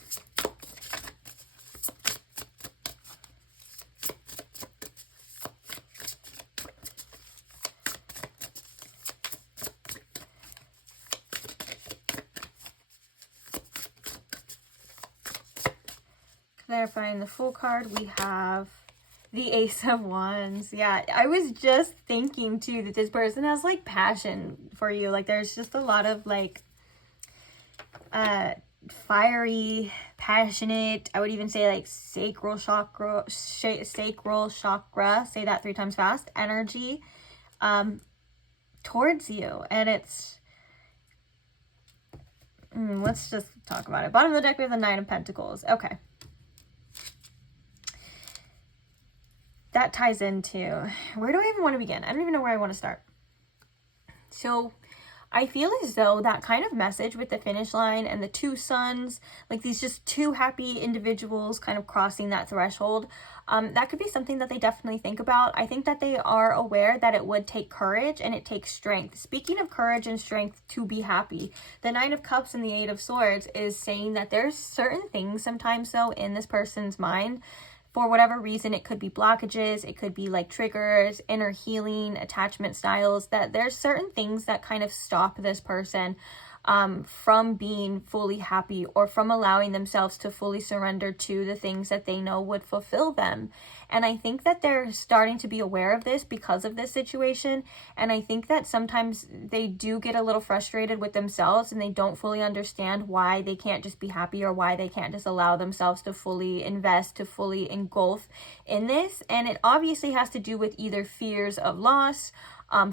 Clarifying the Fool card, we have the Ace of Wands. Yeah, I was just thinking too that this person has like passion for you. Like there's just a lot of like fiery, passionate, I would even say like sacral chakra, say that 3 times fast, energy towards you. And it's, let's just talk about it. Bottom of the deck, we have the Nine of Pentacles. Okay. That ties into, where do I even want to begin? I don't even know where I want to start. So I feel as though that kind of message with the finish line and the 2 suns, like these just 2 happy individuals kind of crossing that threshold, that could be something that they definitely think about. I think that they are aware that it would take courage and it takes strength. Speaking of courage and strength to be happy, the Nine of Cups and the Eight of Swords is saying that there's certain things sometimes though in this person's mind. For whatever reason, it could be blockages, it could be like triggers, inner healing, attachment styles, that there's certain things that kind of stop this person from being fully happy or from allowing themselves to fully surrender to the things that they know would fulfill them. And I think that they're starting to be aware of this because of this situation. And I think that sometimes they do get a little frustrated with themselves and they don't fully understand why they can't just be happy or why they can't just allow themselves to fully invest, to fully engulf in this. And it obviously has to do with either fears of loss,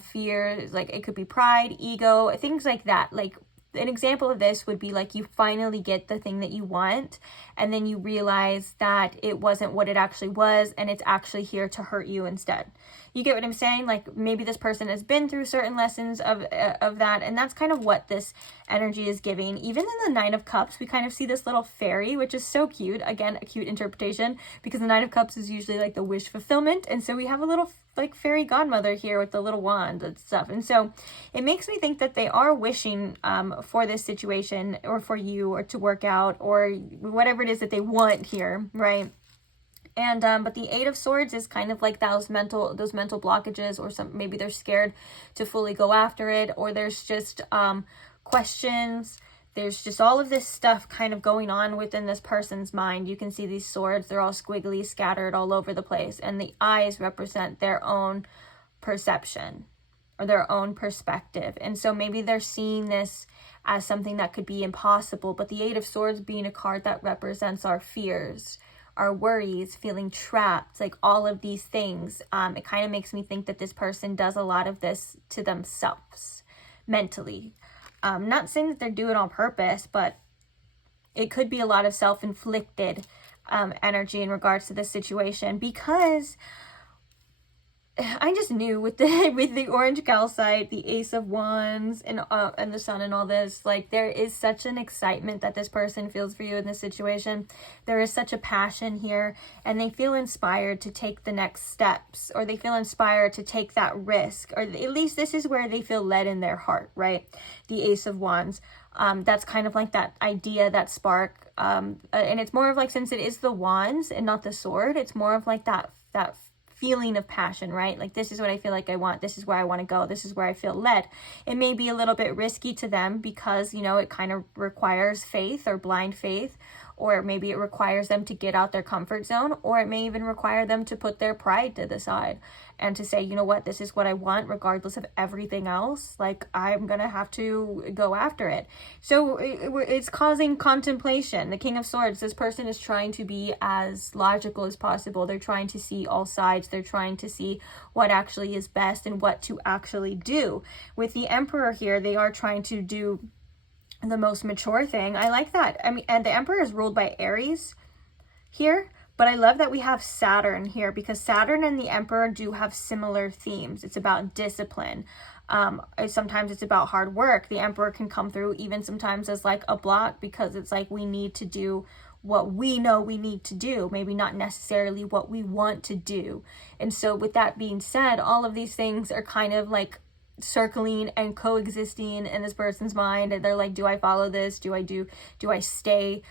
fears, like it could be pride, ego, things like that. Like an example of this would be like you finally get the thing that you want and then you realize that it wasn't what it actually was and it's actually here to hurt you instead. You get what I'm saying? Like maybe this person has been through certain lessons of that, and that's kind of what this energy is giving. Even in the Nine of Cups, we kind of see this little fairy, which is so cute. Again, a cute interpretation because the Nine of Cups is usually like the wish fulfillment, and so we have a little like fairy godmother here with the little wand and stuff. And so it makes me think that they are wishing for this situation or for you or to work out or whatever it is that they want here, right? And but the Eight of Swords is kind of like those mental blockages, or maybe they're scared to fully go after it, or there's just questions. There's just all of this stuff kind of going on within this person's mind. You can see these swords, they're all squiggly, scattered all over the place, and the eyes represent their own perception or their own perspective. And so maybe they're seeing this as something that could be impossible, but the Eight of Swords being a card that represents our fears, our worries, feeling trapped, like all of these things, it kind of makes me think that this person does a lot of this to themselves mentally. Not saying that they're doing it on purpose, but it could be a lot of self-inflicted energy in regards to this situation, because I just knew with the orange calcite, the Ace of Wands, and the Sun and all this, like there is such an excitement that this person feels for you in this situation. There is such a passion here, and they feel inspired to take the next steps, or they feel inspired to take that risk, or at least this is where they feel led in their heart, right? The Ace of Wands. That's kind of like that idea, that spark, and it's more of like, since it is the wands and not the sword, it's more of like that feeling of passion, right? Like, this is what I feel like I want. This is where I want to go. This is where I feel led. It may be a little bit risky to them because, you know, it kind of requires faith or blind faith, or maybe it requires them to get out their comfort zone, or it may even require them to put their pride to the side and to say, you know what, this is what I want regardless of everything else. Like, I'm gonna have to go after it. So it's causing contemplation. The King of Swords, this person is trying to be as logical as possible. They're trying to see all sides. They're trying to see what actually is best and what to actually do. With the Emperor here, they are trying to do the most mature thing. I like that. I mean, and the Emperor is ruled by Aries here, but I love that we have Saturn here, because Saturn and the Emperor do have similar themes. It's about discipline. Sometimes it's about hard work. The Emperor can come through even sometimes as like a block, because it's like we need to do what we know we need to do, maybe not necessarily what we want to do. And so with that being said, all of these things are kind of like circling and coexisting in this person's mind, and they're like, do I follow this? Do I stay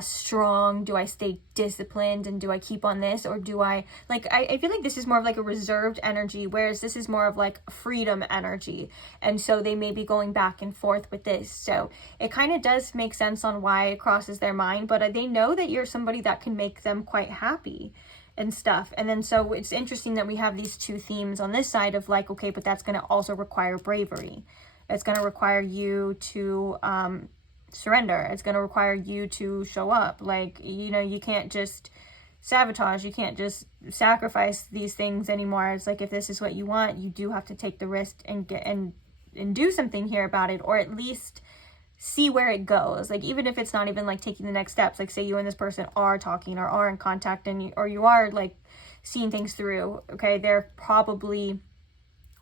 strong? Do I stay disciplined? And do I keep on this? Or do I, like, I feel like this is more of like a reserved energy, whereas this is more of like freedom energy. And so they may be going back and forth with this. So it kind of does make sense on why it crosses their mind, but they know that you're somebody that can make them quite happy and stuff. And then so it's interesting that we have these two themes on this side of like, okay, but that's going to also require bravery. It's going to require you to surrender. It's going to require you to show up. Like, you know, you can't just sabotage, you can't just sacrifice these things anymore. It's like, if this is what you want, you do have to take the risk and get and do something here about it, or at least see where it goes. Like, even if it's not even like taking the next steps, like say you and this person are talking or are in contact, and you are like seeing things through, okay, they're probably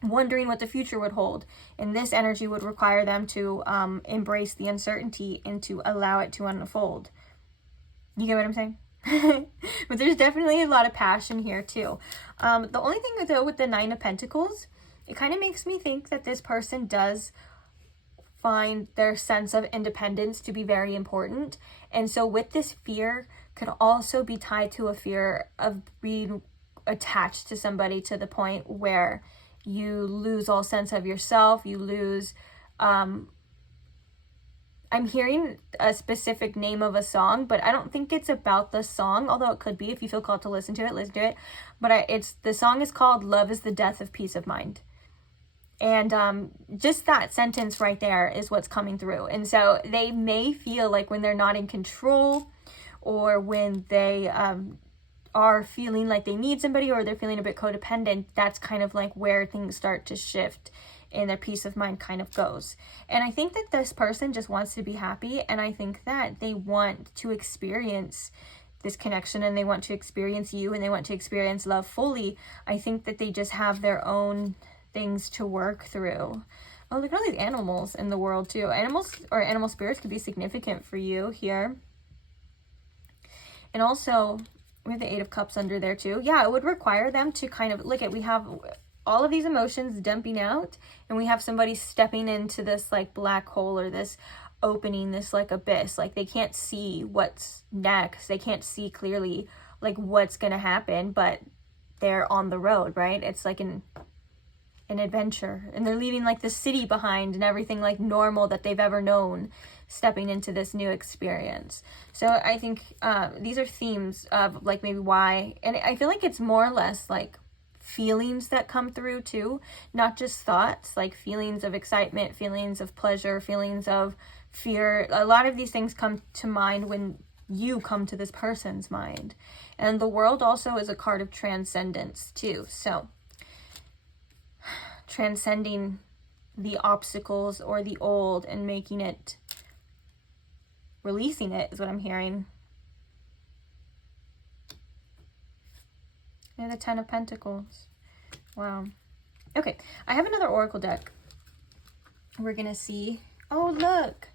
wondering what the future would hold, and this energy would require them to embrace the uncertainty and to allow it to unfold. You get what I'm saying? But there's definitely a lot of passion here too. The only thing though with the Nine of Pentacles, it kind of makes me think that this person does find their sense of independence to be very important. And so with this fear could also be tied to a fear of being attached to somebody to the point where you lose all sense of yourself. You lose, I'm hearing a specific name of a song, but I don't think it's about the song, although it could be. If you feel called to listen to it. But the song is called Love is the Death of Peace of Mind. And just that sentence right there is what's coming through. And so they may feel like when they're not in control, or when they are feeling like they need somebody, or they're feeling a bit codependent, that's kind of like where things start to shift and their peace of mind kind of goes. And I think that this person just wants to be happy, and I think that they want to experience this connection, and they want to experience you, and they want to experience love fully. I think that they just have their own things to work through. Oh, look at all these animals in the world too. Animals or animal spirits could be significant for you here. And also we have the Eight of Cups under there too. Yeah, it would require them to kind of look at, we have all of these emotions dumping out, and we have somebody stepping into this like black hole, or this opening, this like abyss. Like, they can't see what's next. They can't see clearly like what's gonna happen, but they're on the road, right? It's like an adventure, and they're leaving like the city behind and everything like normal that they've ever known, stepping into this new experience. So I think these are themes of like maybe why, and I feel like it's more or less like feelings that come through too, not just thoughts, like feelings of excitement, feelings of pleasure, feelings of fear. A lot of these things come to mind when you come to this person's mind. And the World also is a card of transcendence too. So transcending the obstacles or the old and making it, releasing it is what I'm hearing. And the Ten of Pentacles. Wow. Okay, I have another Oracle deck. We're gonna see. Oh, look.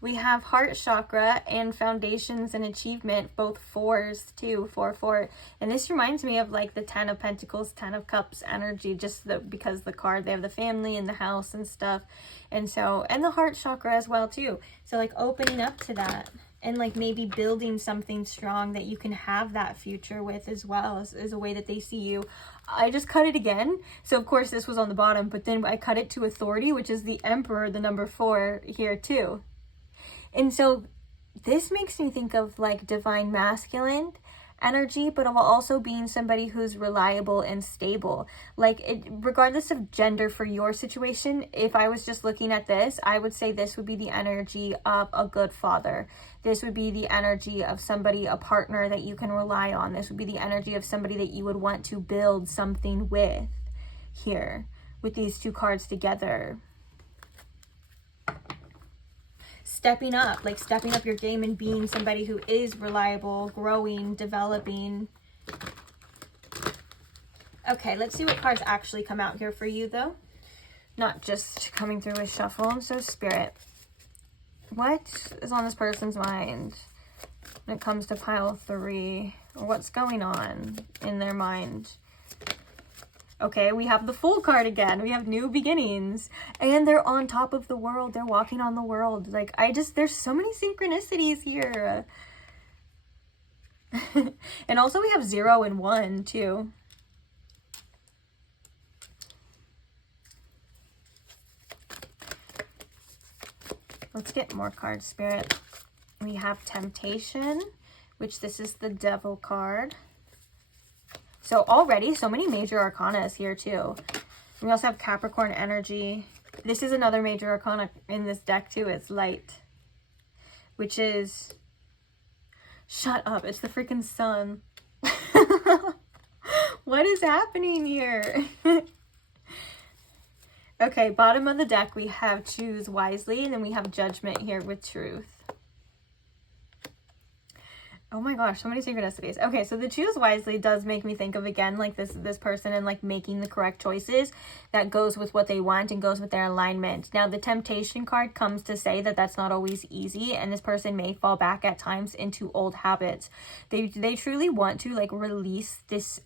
We have Heart Chakra and Foundations and Achievement, both fours too, 4-4. And this reminds me of like the Ten of Pentacles, Ten of Cups energy, just because the card, they have the family and the house and stuff. And so, and the Heart Chakra as well too. So like opening up to that, and like maybe building something strong that you can have that future with as well, as a way that they see you. I just cut it again. So of course this was on the bottom, but then I cut it to Authority, which is the Emperor, the number 4 here too. And so this makes me think of like divine masculine energy, but of also being somebody who's reliable and stable. Like, regardless of gender for your situation, if I was just looking at this, I would say this would be the energy of a good father. This would be the energy of somebody, a partner that you can rely on. This would be the energy of somebody that you would want to build something with here, with these two cards together. Stepping up, like stepping up your game and being somebody who is reliable, growing, developing. Okay, let's see what cards actually come out here for you, though. Not just coming through with shuffle. So, Spirit, what is on this person's mind when it comes to pile 3? Or what's going on in their mind? Okay, we have the Fool card again. We have new beginnings. And they're on top of the world. They're walking on the world. Like, there's so many synchronicities here. And also we have 0 and 1 too. Let's get more cards, Spirit. We have Temptation, which this is the Devil card. So already so many major arcanas here too. We also have Capricorn energy. This is another major arcana in this deck too. It's Light, which is, shut up, it's the freaking sun. What is happening here? Okay, bottom of the deck we have Choose Wisely, and then we have Judgment here with Truth. Oh my gosh, so many synchronicities. Okay, so the Choose Wisely does make me think of, again, like this person and like making the correct choices that goes with what they want and goes with their alignment. Now, the Temptation card comes to say that that's not always easy, and this person may fall back at times into old habits. They truly want to like release this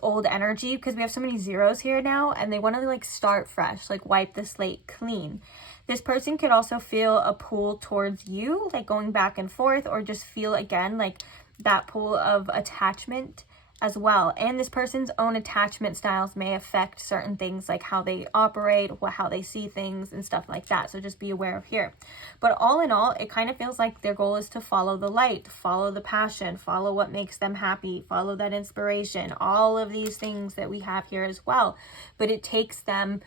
old energy, because we have so many zeros here now, and they want to like start fresh, like wipe the slate clean. This person could also feel a pull towards you, like going back and forth, or just feel, again, like that pull of attachment as well. And this person's own attachment styles may affect certain things, like how they operate, how they see things, and stuff like that. So just be aware of here. But all in all, it kind of feels like their goal is to follow the light, follow the passion, follow what makes them happy, follow that inspiration, all of these things that we have here as well. But it takes them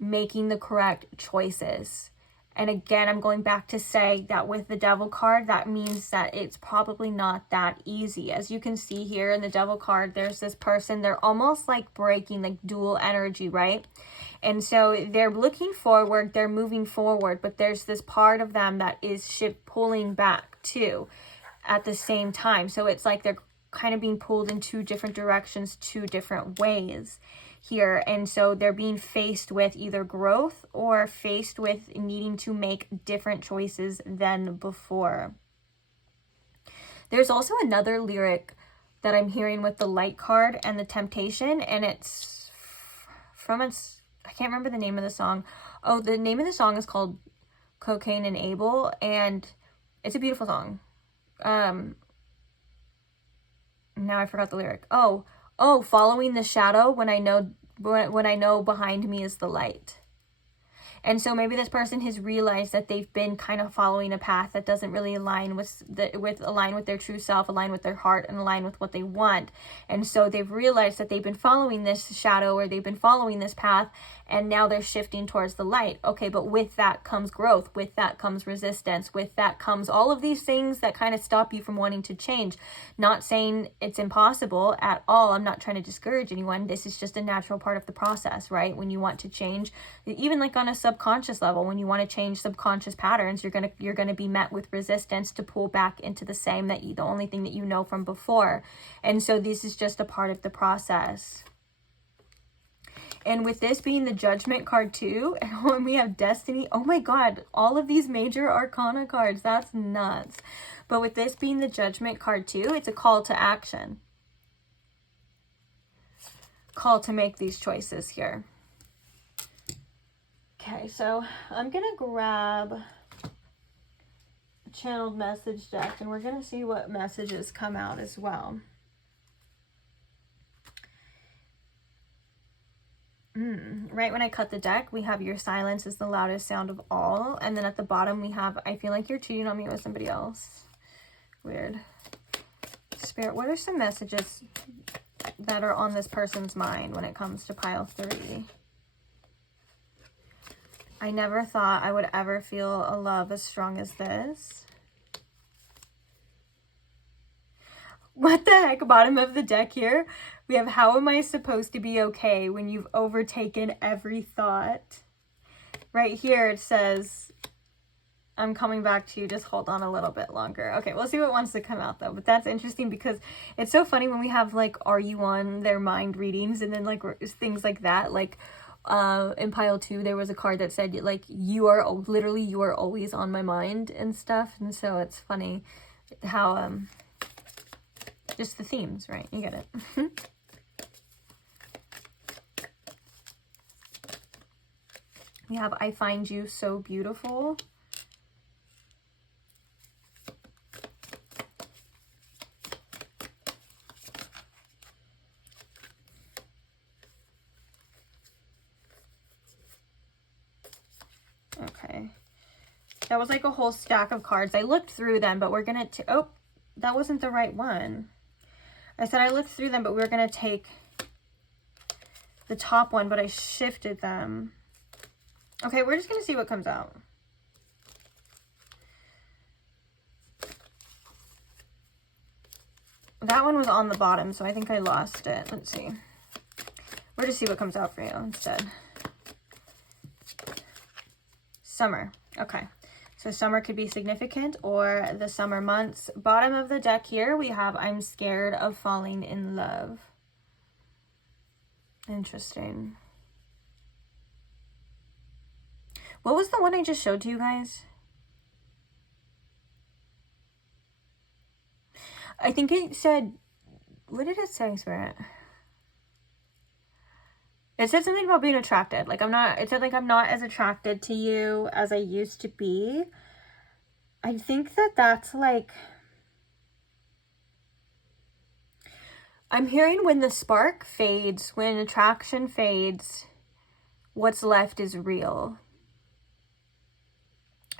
making the correct choices. And again, I'm going back to say that with the Devil card, that means that it's probably not that easy. As you can see here in the Devil card, there's this person, they're almost like breaking like dual energy, right? And so they're looking forward, they're moving forward, but there's this part of them that is pulling back too at the same time. So it's like they're kind of being pulled in two different directions, two different ways here. And so they're being faced with either growth or faced with needing to make different choices than before. There's also another lyric that I'm hearing with the Light card and the Temptation, and it's from I can't remember the name of the song. Oh, the name of the song is called Cocaine and Abel, and it's a beautiful song. Now I forgot the lyric. Oh, following the shadow when I know behind me is the light. And so maybe this person has realized that they've been kind of following a path that doesn't really align with their true self, align with their heart, and align with what they want. And so they've realized that they've been following this shadow, or they've been following this path, and now they're shifting towards the light. Okay, but with that comes growth, with that comes resistance, with that comes all of these things that kind of stop you from wanting to change. Not saying it's impossible at all. I'm not trying to discourage anyone. This is just a natural part of the process, right? When you want to change, even like on a subconscious level, when you want to change subconscious patterns, you're gonna be met with resistance to pull back into the only thing that you know from before. And so this is just a part of the process. And with this being the Judgment card too, and when we have Destiny, oh my God, all of these major arcana cards, that's nuts. But with this being the Judgment card too, it's a call to action. Call to make these choices here. Okay, so I'm going to grab a channeled message deck, and we're going to see what messages come out as well. Right when I cut the deck, we have your silence is the loudest sound of all. And then at the bottom, we have, I feel like you're cheating on me with somebody else. Weird. Spirit, what are some messages that are on this person's mind when it comes to pile 3? I never thought I would ever feel a love as strong as this. What the heck? Bottom of the deck here, we have how am I supposed to be okay when you've overtaken every thought? Right here it says, I'm coming back to you, just hold on a little bit longer. Okay, we'll see what wants to come out though. But that's interesting because it's so funny when we have like, are you on their mind readings? And then like things like that. Like in pile 2, there was a card that said like, you are always on my mind and stuff. And so it's funny how, just the themes, right? You get it. We have, I find you so beautiful. Okay. That was like a whole stack of cards. I looked through them, but we're going to, oh, that wasn't the right one. I said I looked through them, but we were going to take the top one, but I shifted them. Okay, we're just going to see what comes out. That one was on the bottom, so I think I lost it. Let's see. We'll just see what comes out for you instead. Summer. Okay. So summer could be significant or the summer months. Bottom of the deck here, we have I'm scared of falling in love. Interesting. What was the one I just showed to you guys? I think it said, what did it say, Spirit? It said something about being attracted. Like it said like I'm not as attracted to you as I used to be. I think that's like, I'm hearing when the spark fades, when attraction fades, what's left is real.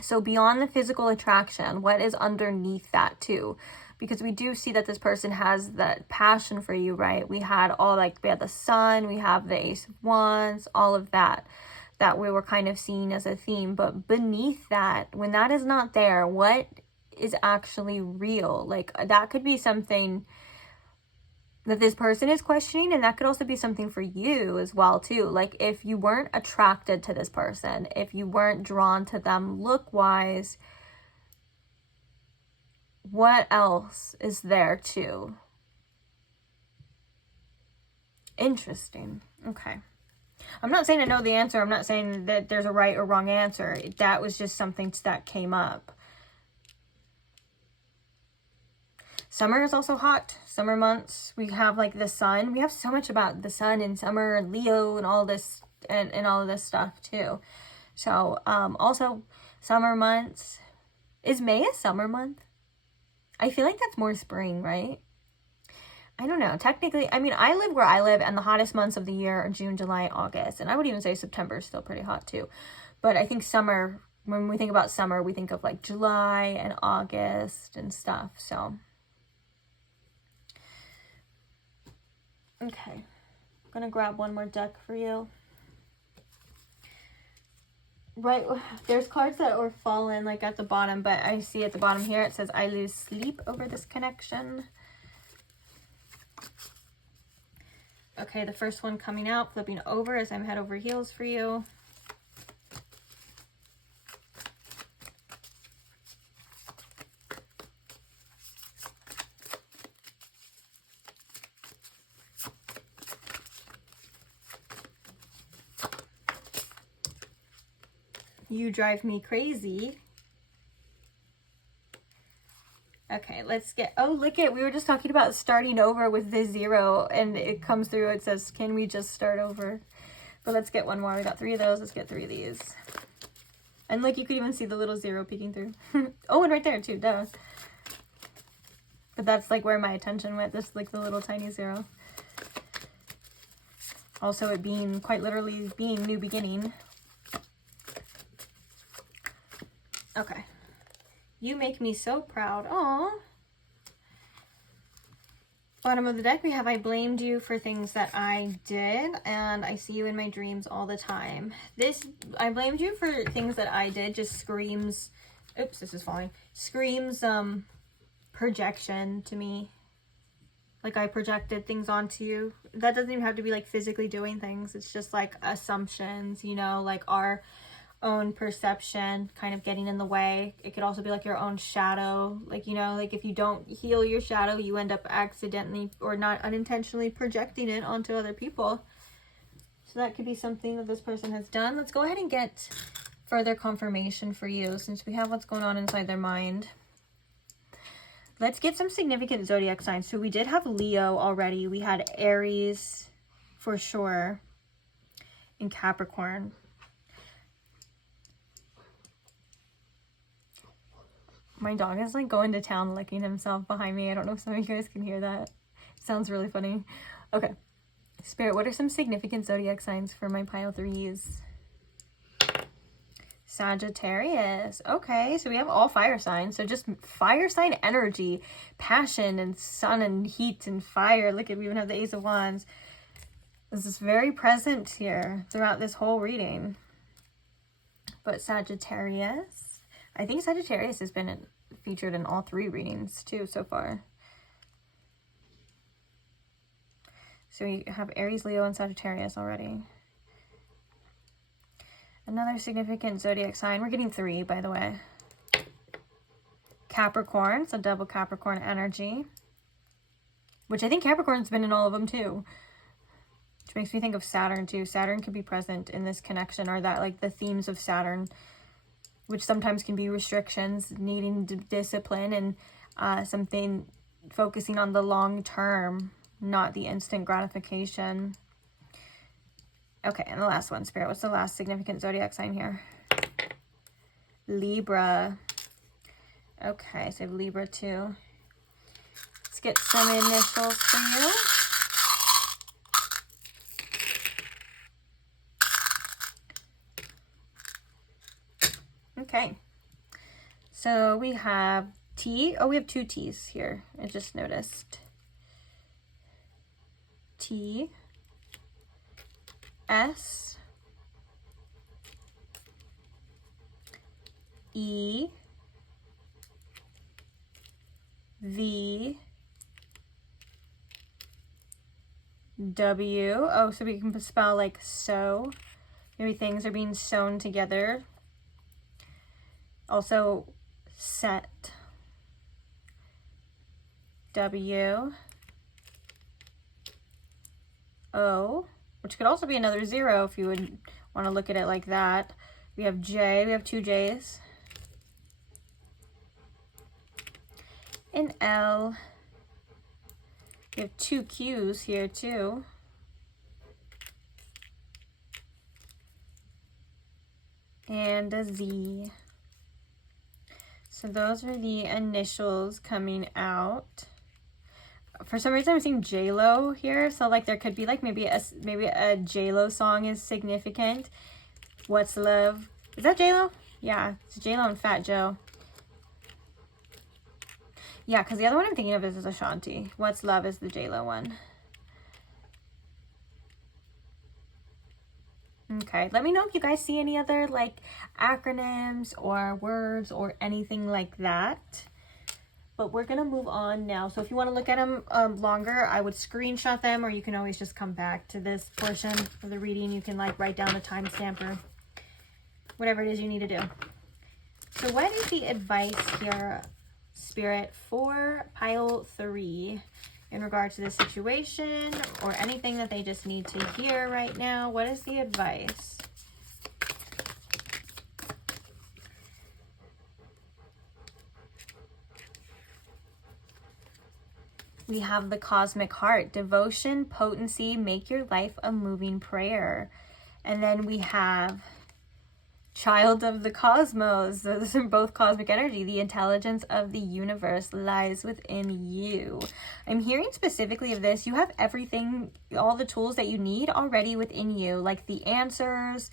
So beyond the physical attraction, what is underneath that too? Because we do see that this person has that passion for you, right? We had the sun, we have the Ace of Wands, all of that we were kind of seeing as a theme. But beneath that, when that is not there, what is actually real? Like that could be something that this person is questioning, and that could also be something for you as well too. Like if you weren't attracted to this person, if you weren't drawn to them look-wise, what else is there too? Interesting. Okay. I'm not saying I know the answer. I'm not saying that there's a right or wrong answer. That was just something that came up. Summer is also hot. Summer months. We have like the sun. We have so much about the sun and summer and Leo and all this and all of this stuff too. So also summer months. Is May a summer month? I feel like that's more spring, right? I don't know. Technically, I mean, I live where I live, and the hottest months of the year are June, July, August. And I would even say September is still pretty hot, too. But I think summer, when we think about summer, we think of, like, July and August and stuff. So, okay. I'm going to grab one more deck for you. Right, there's cards that were fallen like at the bottom, but I see at the bottom here it says I lose sleep over this connection. Okay, the first one coming out, flipping over as I'm head over heels for you. You drive me crazy. Okay, let's get, oh, look at, we were just talking about starting over with the 0, and it comes through, it says, can we just start over? But let's get one more. We got 3 of those. Let's get 3 of these. And like, you could even see the little 0 peeking through. Oh, and right there too, duh. But that's like where my attention went, just like the little tiny 0. Also, it being quite literally being new beginning. Okay. You make me so proud. Aww. Bottom of the deck, we have I blamed you for things that I did, and I see you in my dreams all the time. This, I blamed you for things that I did, just screams, oops, this is falling, screams projection to me. Like I projected things onto you. That doesn't even have to be like physically doing things. It's just like assumptions, you know, like our own perception kind of getting in the way. It could also be like your own shadow, like, you know, like if you don't heal your shadow, you end up accidentally or not unintentionally projecting it onto other people. So that could be something that this person has done. Let's go ahead and get further confirmation for you since we have what's going on inside their mind. Let's get some significant zodiac signs. So we did have Leo already. We had Aries for sure, and Capricorn. My dog is like going to town licking himself behind me. I don't know if some of you guys can hear that. It sounds really funny. Okay. Spirit, what are some significant zodiac signs for my pile threes? Sagittarius. Okay, so we have all fire signs. So just fire sign energy, passion and sun and heat and fire. Look at, we even have the Ace of Wands. This is very present here throughout this whole reading. But Sagittarius. I think Sagittarius has been featured in all three readings too so far. So you have Aries, Leo, and Sagittarius already. Another significant zodiac sign. We're getting 3, by the way. Capricorn. So double Capricorn energy. Which I think Capricorn's been in all of them too. Which makes me think of Saturn too. Saturn could be present in this connection, or that like the themes of Saturn, which sometimes can be restrictions, needing discipline, and something focusing on the long term, not the instant gratification. Okay, and the last one, Spirit. What's the last significant zodiac sign here? Libra. Okay, so I have Libra too. Let's get some initials for you. Okay, so we have T. Oh, we have 2 T's here. I just noticed. T, S, E, V, W. Oh, so we can spell like so. Maybe things are being sewn together. Also, set. W, O, which could also be another 0 if you would want to look at it like that. We have J, we have 2 J's. And L. We have 2 Q's here too. And a Z. So those are the initials coming out. For some reason I'm seeing J-Lo here, so like there could be like maybe a J-Lo song is significant. What's Love? Is that J-Lo? Yeah, it's J-Lo and Fat Joe. Yeah, because the other one I'm thinking of is Ashanti. What's Love is the J-Lo one. Okay, let me know if you guys see any other like acronyms or words or anything like that. But we're going to move on now. So if you want to look at them longer, I would screenshot them, or you can always just come back to this portion of the reading. You can like write down a timestamp or whatever it is you need to do. So what is the advice here, Spirit, for pile 3 in regard to the situation or anything that they just need to hear right now? What is the advice? We have the Cosmic Heart, devotion, potency, make your life a moving prayer. And then we have Child of the cosmos. Those are both cosmic energy. The intelligence of the universe lies within you. I'm hearing specifically of this. You have everything, all the tools that you need already within you, like the answers,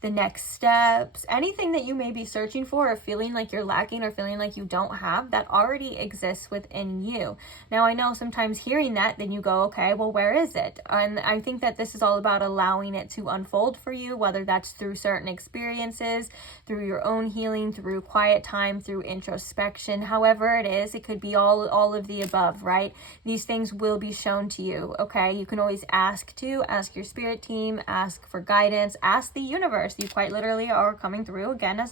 the next steps, anything that you may be searching for or feeling like you're lacking or feeling like you don't have, that already exists within you. Now, I know sometimes hearing that, then you go, okay, well, where is it? And I think that this is all about allowing it to unfold for you, whether that's through certain experiences, through your own healing, through quiet time, through introspection, however it is. It could be all of the above, right? These things will be shown to you, okay? You can always ask your spirit team, ask for guidance, ask the universe. You quite literally are coming through again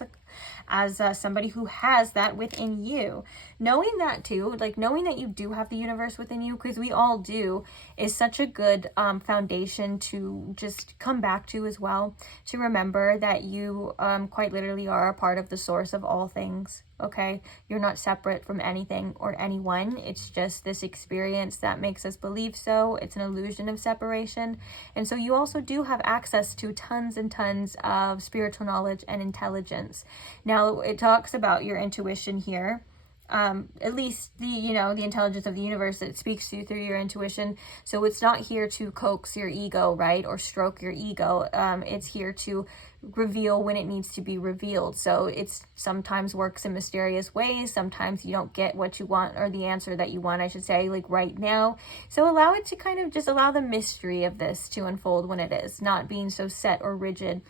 as somebody who has that within you. Knowing that too, like knowing that you do have the universe within you, because we all do, is such a good foundation to just come back to as well, to remember that you quite literally are a part of the source of all things. Okay, you're not separate from anything or anyone. It's just this experience that makes us believe so. It's an illusion of separation. And so you also do have access to tons and tons of spiritual knowledge and intelligence. Now, it talks about your intuition here. At least the intelligence of the universe that speaks to you through your intuition. So it's not here to coax your ego, right? Or stroke your ego. It's here to reveal when it needs to be revealed. So it's sometimes works in mysterious ways. Sometimes you don't get what you want, or the answer that you want, I should say, like right now. So allow it to kind of just allow the mystery of this to unfold when it is, not being so set or rigid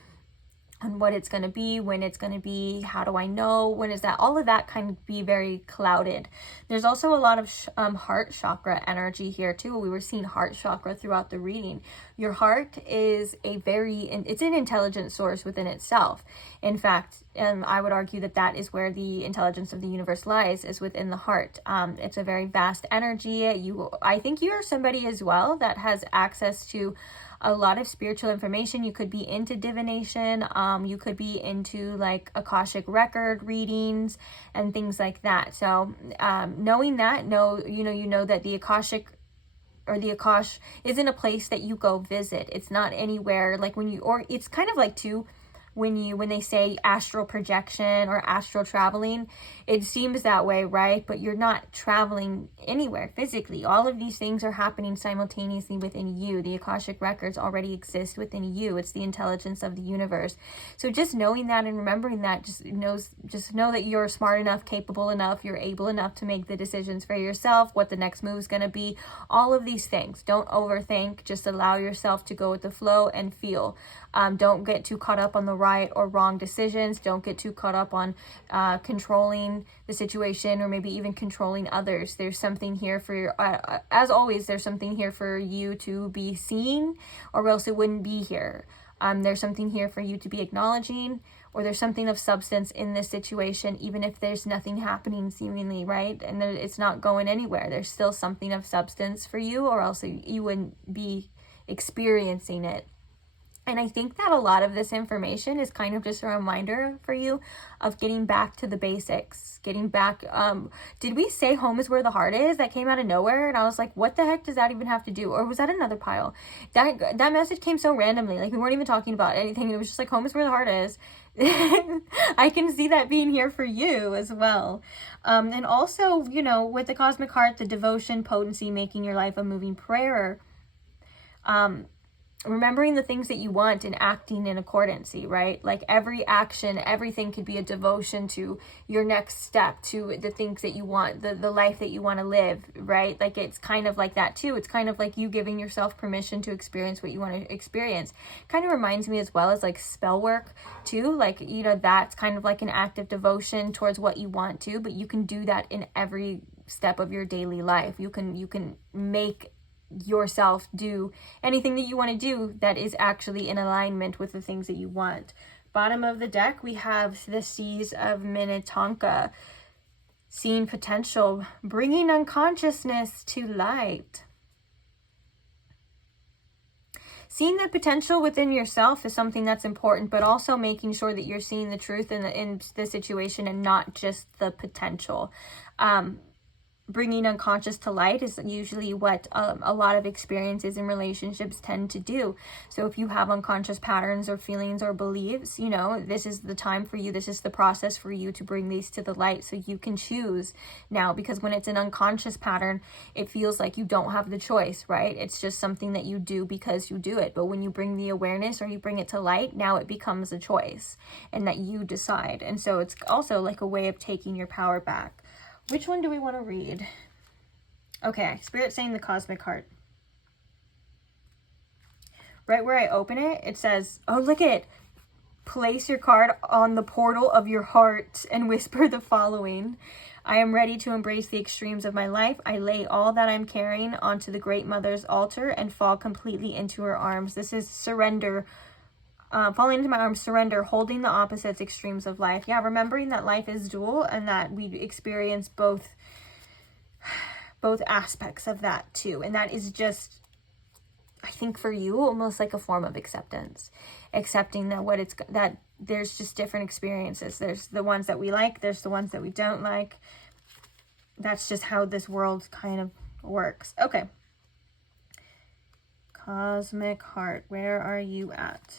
on what it's going to be, when it's going to be, how do I know, when is that, all of that kind of be very clouded. There's also a lot of heart chakra energy here too. We were seeing heart chakra throughout the reading. Your heart is it's an intelligent source within itself. In fact, I would argue that is where the intelligence of the universe lies, is within the heart. It's a very vast energy. I think you are somebody as well that has access to a lot of spiritual information. You could be into divination. You could be into like Akashic record readings and things like that. So knowing that, you know that the Akashic or the Akash isn't a place that you go visit. It's not anywhere like it's kind of like too, when they say astral projection or astral traveling, it seems that way, right? But you're not traveling anywhere physically. All of these things are happening simultaneously within you. The Akashic records already exist within you. It's the intelligence of the universe. So just knowing that and remembering that, just know that you're smart enough, capable enough, you're able enough to make the decisions for yourself, what the next move is going to be, all of these things. Don't overthink. Just allow yourself to go with the flow and feel. Don't get too caught up on the right or wrong decisions. Don't get too caught up on controlling the situation, or maybe even controlling others. There's something here for as always, there's something here for you to be seen, or else it wouldn't be here. There's something here for you to be acknowledging, or there's something of substance in this situation, even if there's nothing happening seemingly, right? And it's not going anywhere. There's still something of substance for you, or else you wouldn't be experiencing it. And I think that a lot of this information is kind of just a reminder for you of getting back to the basics, getting back. Did we say home is where the heart is? That came out of nowhere. And I was like, what the heck does that even have to do? Or was that another pile? That message came so randomly. Like we weren't even talking about anything. It was just like, home is where the heart is. I can see that being here for you as well. And also, with the cosmic heart, the devotion, potency, making your life a moving prayer. Remembering the things that you want and acting in accordancy, right? Like every action, everything could be a devotion to your next step, to the things that you want, the life that you want to live, right? Like it's kind of like that too. It's kind of like you giving yourself permission to experience what you want to experience. Kind of reminds me as well as like spell work too. Like, that's kind of like an act of devotion towards what you want to, but you can do that in every step of your daily life. You can make yourself do anything that you want to do that is actually in alignment with the things that you want. Bottom of the deck, we have the Seas of Minnetonka. Seeing potential, bringing unconsciousness to light. Seeing the potential within yourself is something that's important, but also making sure that you're seeing the truth in the situation and not just the potential. bringing unconscious to light is usually what a lot of experiences in relationships tend to do. So if you have unconscious patterns or feelings or beliefs, you know, this is the time for you. This is the process for you to bring these to the light so you can choose now. Because when it's an unconscious pattern, it feels like you don't have the choice, right? It's just something that you do because you do it. But when you bring the awareness or you bring it to light, now it becomes a choice and that you decide. And so it's also like a way of taking your power back. Which one do we want to read? Okay, Spirit saying the cosmic heart. Right where I open it, it says, oh, look at it. Place your card on the portal of your heart and whisper the following. I am ready to embrace the extremes of my life. I lay all that I'm carrying onto the Great Mother's altar and fall completely into her arms. This is surrender. Falling into my arms, surrender, holding the opposites, extremes of life. Yeah, remembering that life is dual and that we experience both aspects of that too. And that is just, I think for you, almost like a form of acceptance. Accepting that that there's just different experiences. There's the ones that we like, there's the ones that we don't like. That's just how this world kind of works. Okay. Cosmic heart, where are you at?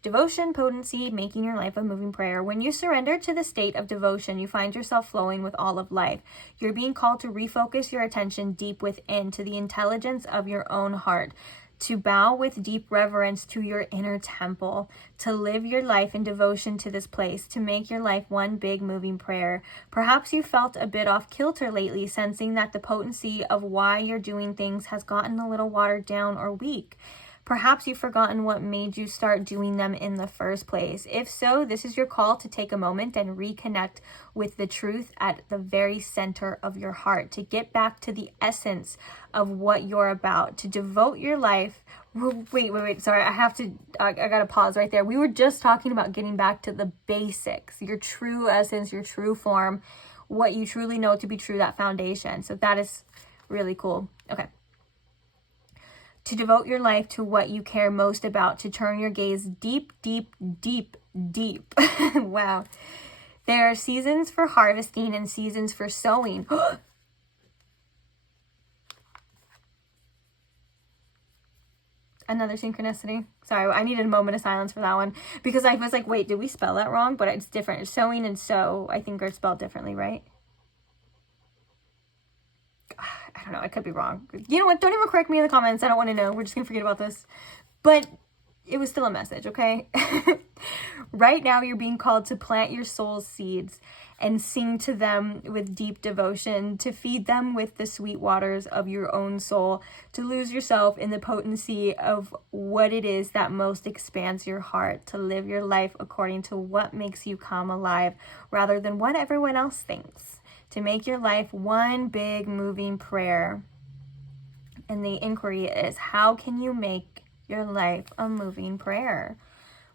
Devotion, potency, making your life a moving prayer. When you surrender to the state of devotion, you find yourself flowing with all of life. You're being called to refocus your attention deep within, to the intelligence of your own heart, to bow with deep reverence to your inner temple, to live your life in devotion to this place, to make your life one big moving prayer. Perhaps you felt a bit off kilter lately, sensing that the potency of why you're doing things has gotten a little watered down or weak. Perhaps you've forgotten what made you start doing them in the first place. If so, this is your call to take a moment and reconnect with the truth at the very center of your heart, to get back to the essence of what you're about, to devote your life. Wait. Sorry, I gotta pause right there. We were just talking about getting back to the basics, your true essence, your true form, what you truly know to be true, that foundation. So that is really cool. Okay. To devote your life to what you care most about, to turn your gaze deep, deep, deep, deep. Wow. There are seasons for harvesting and seasons for sowing. Another synchronicity. Sorry, I needed a moment of silence for that one because I was like, wait, did we spell that wrong? But it's different. Sowing and sow, I think, are spelled differently, right? I don't know. I could be wrong. You know what? Don't even correct me in the comments. I don't want to know. We're just going to forget about this. But it was still a message, okay? Right now, you're being called to plant your soul's seeds and sing to them with deep devotion, to feed them with the sweet waters of your own soul, to lose yourself in the potency of what it is that most expands your heart, to live your life according to what makes you come alive rather than what everyone else thinks. To make your life one big moving prayer. And the inquiry is, how can you make your life a moving prayer?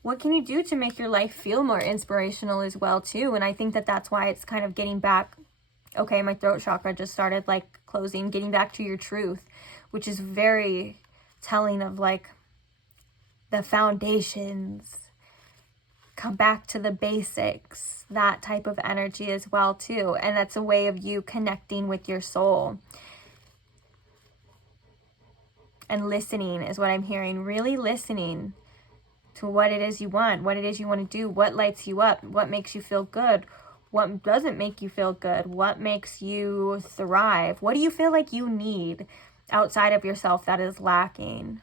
What can you do to make your life feel more inspirational as well too? And I think that that's why it's kind of getting back. Okay, my throat chakra just started like closing, getting back to your truth, which is very telling of like the foundations. Come back to the basics, that type of energy as well too. And that's a way of you connecting with your soul. And listening is what I'm hearing. Really listening to what it is you want, what it is you want to do, what lights you up, what makes you feel good, what doesn't make you feel good, what makes you thrive. What do you feel like you need outside of yourself that is lacking?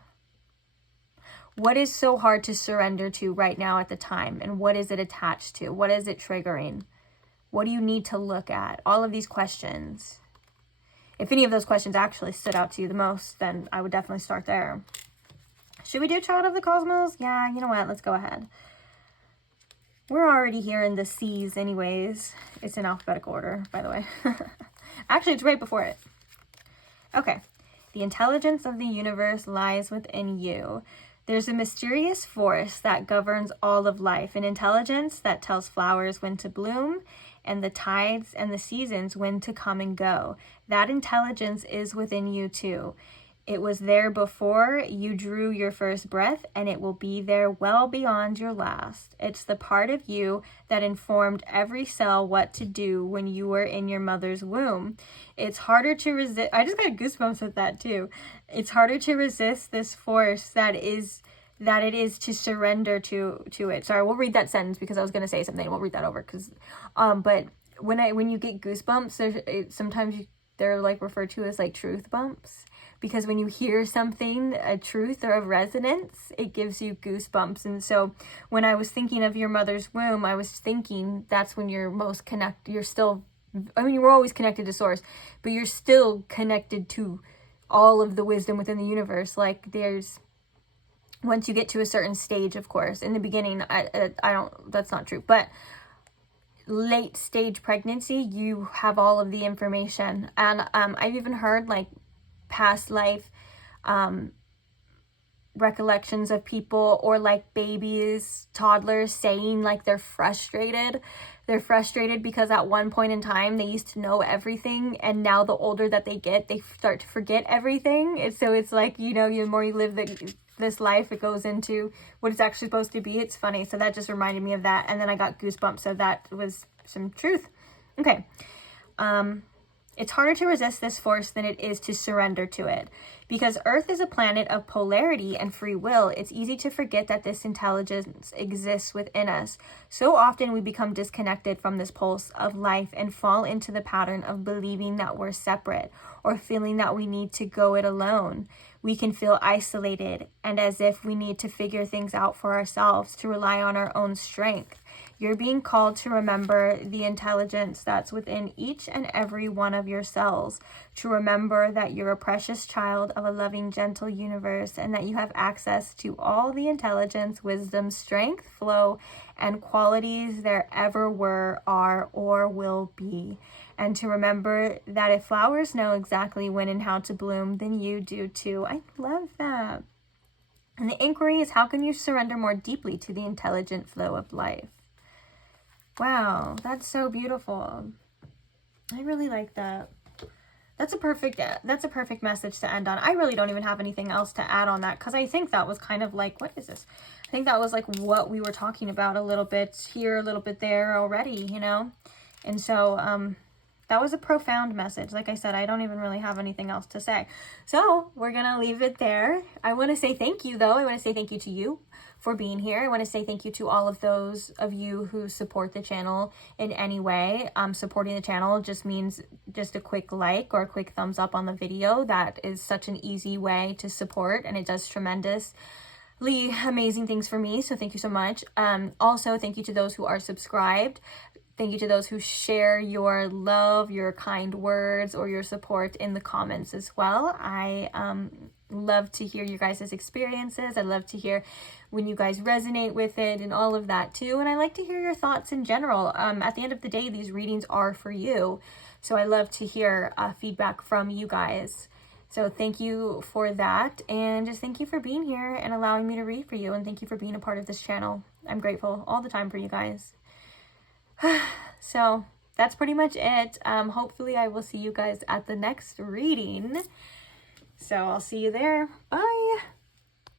What is so hard to surrender to right now at the time? And what is it attached to? What is it triggering? What do you need to look at? All of these questions. If any of those questions actually stood out to you the most, then I would definitely start there. Should we do Child of the Cosmos? Yeah, you know what? Let's go ahead. We're already here in the C's anyways. It's in alphabetical order, by the way. Actually, it's right before it. Okay. The intelligence of the universe lies within you. There's a mysterious force that governs all of life, an intelligence that tells flowers when to bloom and the tides and the seasons when to come and go. That intelligence is within you too. It was there before you drew your first breath, and it will be there well beyond your last. It's the part of you that informed every cell what to do when you were in your mother's womb. It's harder to resist. I just got goosebumps with that too. It's harder to resist this force that it is to surrender to it. Sorry, we'll read that sentence because I was going to say something. We'll read that over because, but when you get goosebumps, sometimes they're like referred to as like truth bumps. Because when you hear something, a truth or a resonance, it gives you goosebumps. And so when I was thinking of your mother's womb, I was thinking that's when you're most connected. You're still, I mean, you were always connected to source, but you're still connected to all of the wisdom within the universe. Like once you get to a certain stage, of course, in the beginning, I don't, that's not true. But late stage pregnancy, you have all of the information. And I've even heard like past life recollections of people, or like babies, toddlers saying like they're frustrated because at one point in time they used to know everything, and now the older that they get, they start to forget everything. And so it's like, you know, the more you live this life, it goes into what it's actually supposed to be. It's funny. So that just reminded me of that, and then I got goosebumps, so that was some truth. Okay. It's harder to resist this force than it is to surrender to it. Because Earth is a planet of polarity and free will, it's easy to forget that this intelligence exists within us. So often we become disconnected from this pulse of life and fall into the pattern of believing that we're separate, or feeling that we need to go it alone. We can feel isolated and as if we need to figure things out for ourselves, to rely on our own strength. You're being called to remember the intelligence that's within each and every one of your cells, to remember that you're a precious child of a loving, gentle universe, and that you have access to all the intelligence, wisdom, strength, flow, and qualities there ever were, are, or will be. And to remember that if flowers know exactly when and how to bloom, then you do too. I love that. And the inquiry is, how can you surrender more deeply to the intelligent flow of life? Wow, that's so beautiful. I really like that. That's a perfect message to end on. I really don't even have anything else to add on that, because I think that was kind of like, what is this? I think that was like what we were talking about a little bit here, a little bit there already, you know? And so that was a profound message. Like I said, I don't even really have anything else to say. So we're going to leave it there. I want to say thank you, though. I want to say thank you to you for being here. I want to say thank you to all of those of you who support the channel in any way. Supporting the channel just means just a quick like or a quick thumbs up on the video. That is such an easy way to support, and it does tremendously amazing things for me. So thank you so much. Also, thank you to those who are subscribed. Thank you to those who share your love, your kind words, or your support in the comments as well. I love to hear your guys' experiences. I love to hear when you guys resonate with it and all of that too. And I like to hear your thoughts in general. At the end of the day, these readings are for you. So I love to hear feedback from you guys. So thank you for that. And just thank you for being here and allowing me to read for you. And thank you for being a part of this channel. I'm grateful all the time for you guys. So that's pretty much it. Hopefully I will see you guys at the next reading. So I'll see you there. Bye.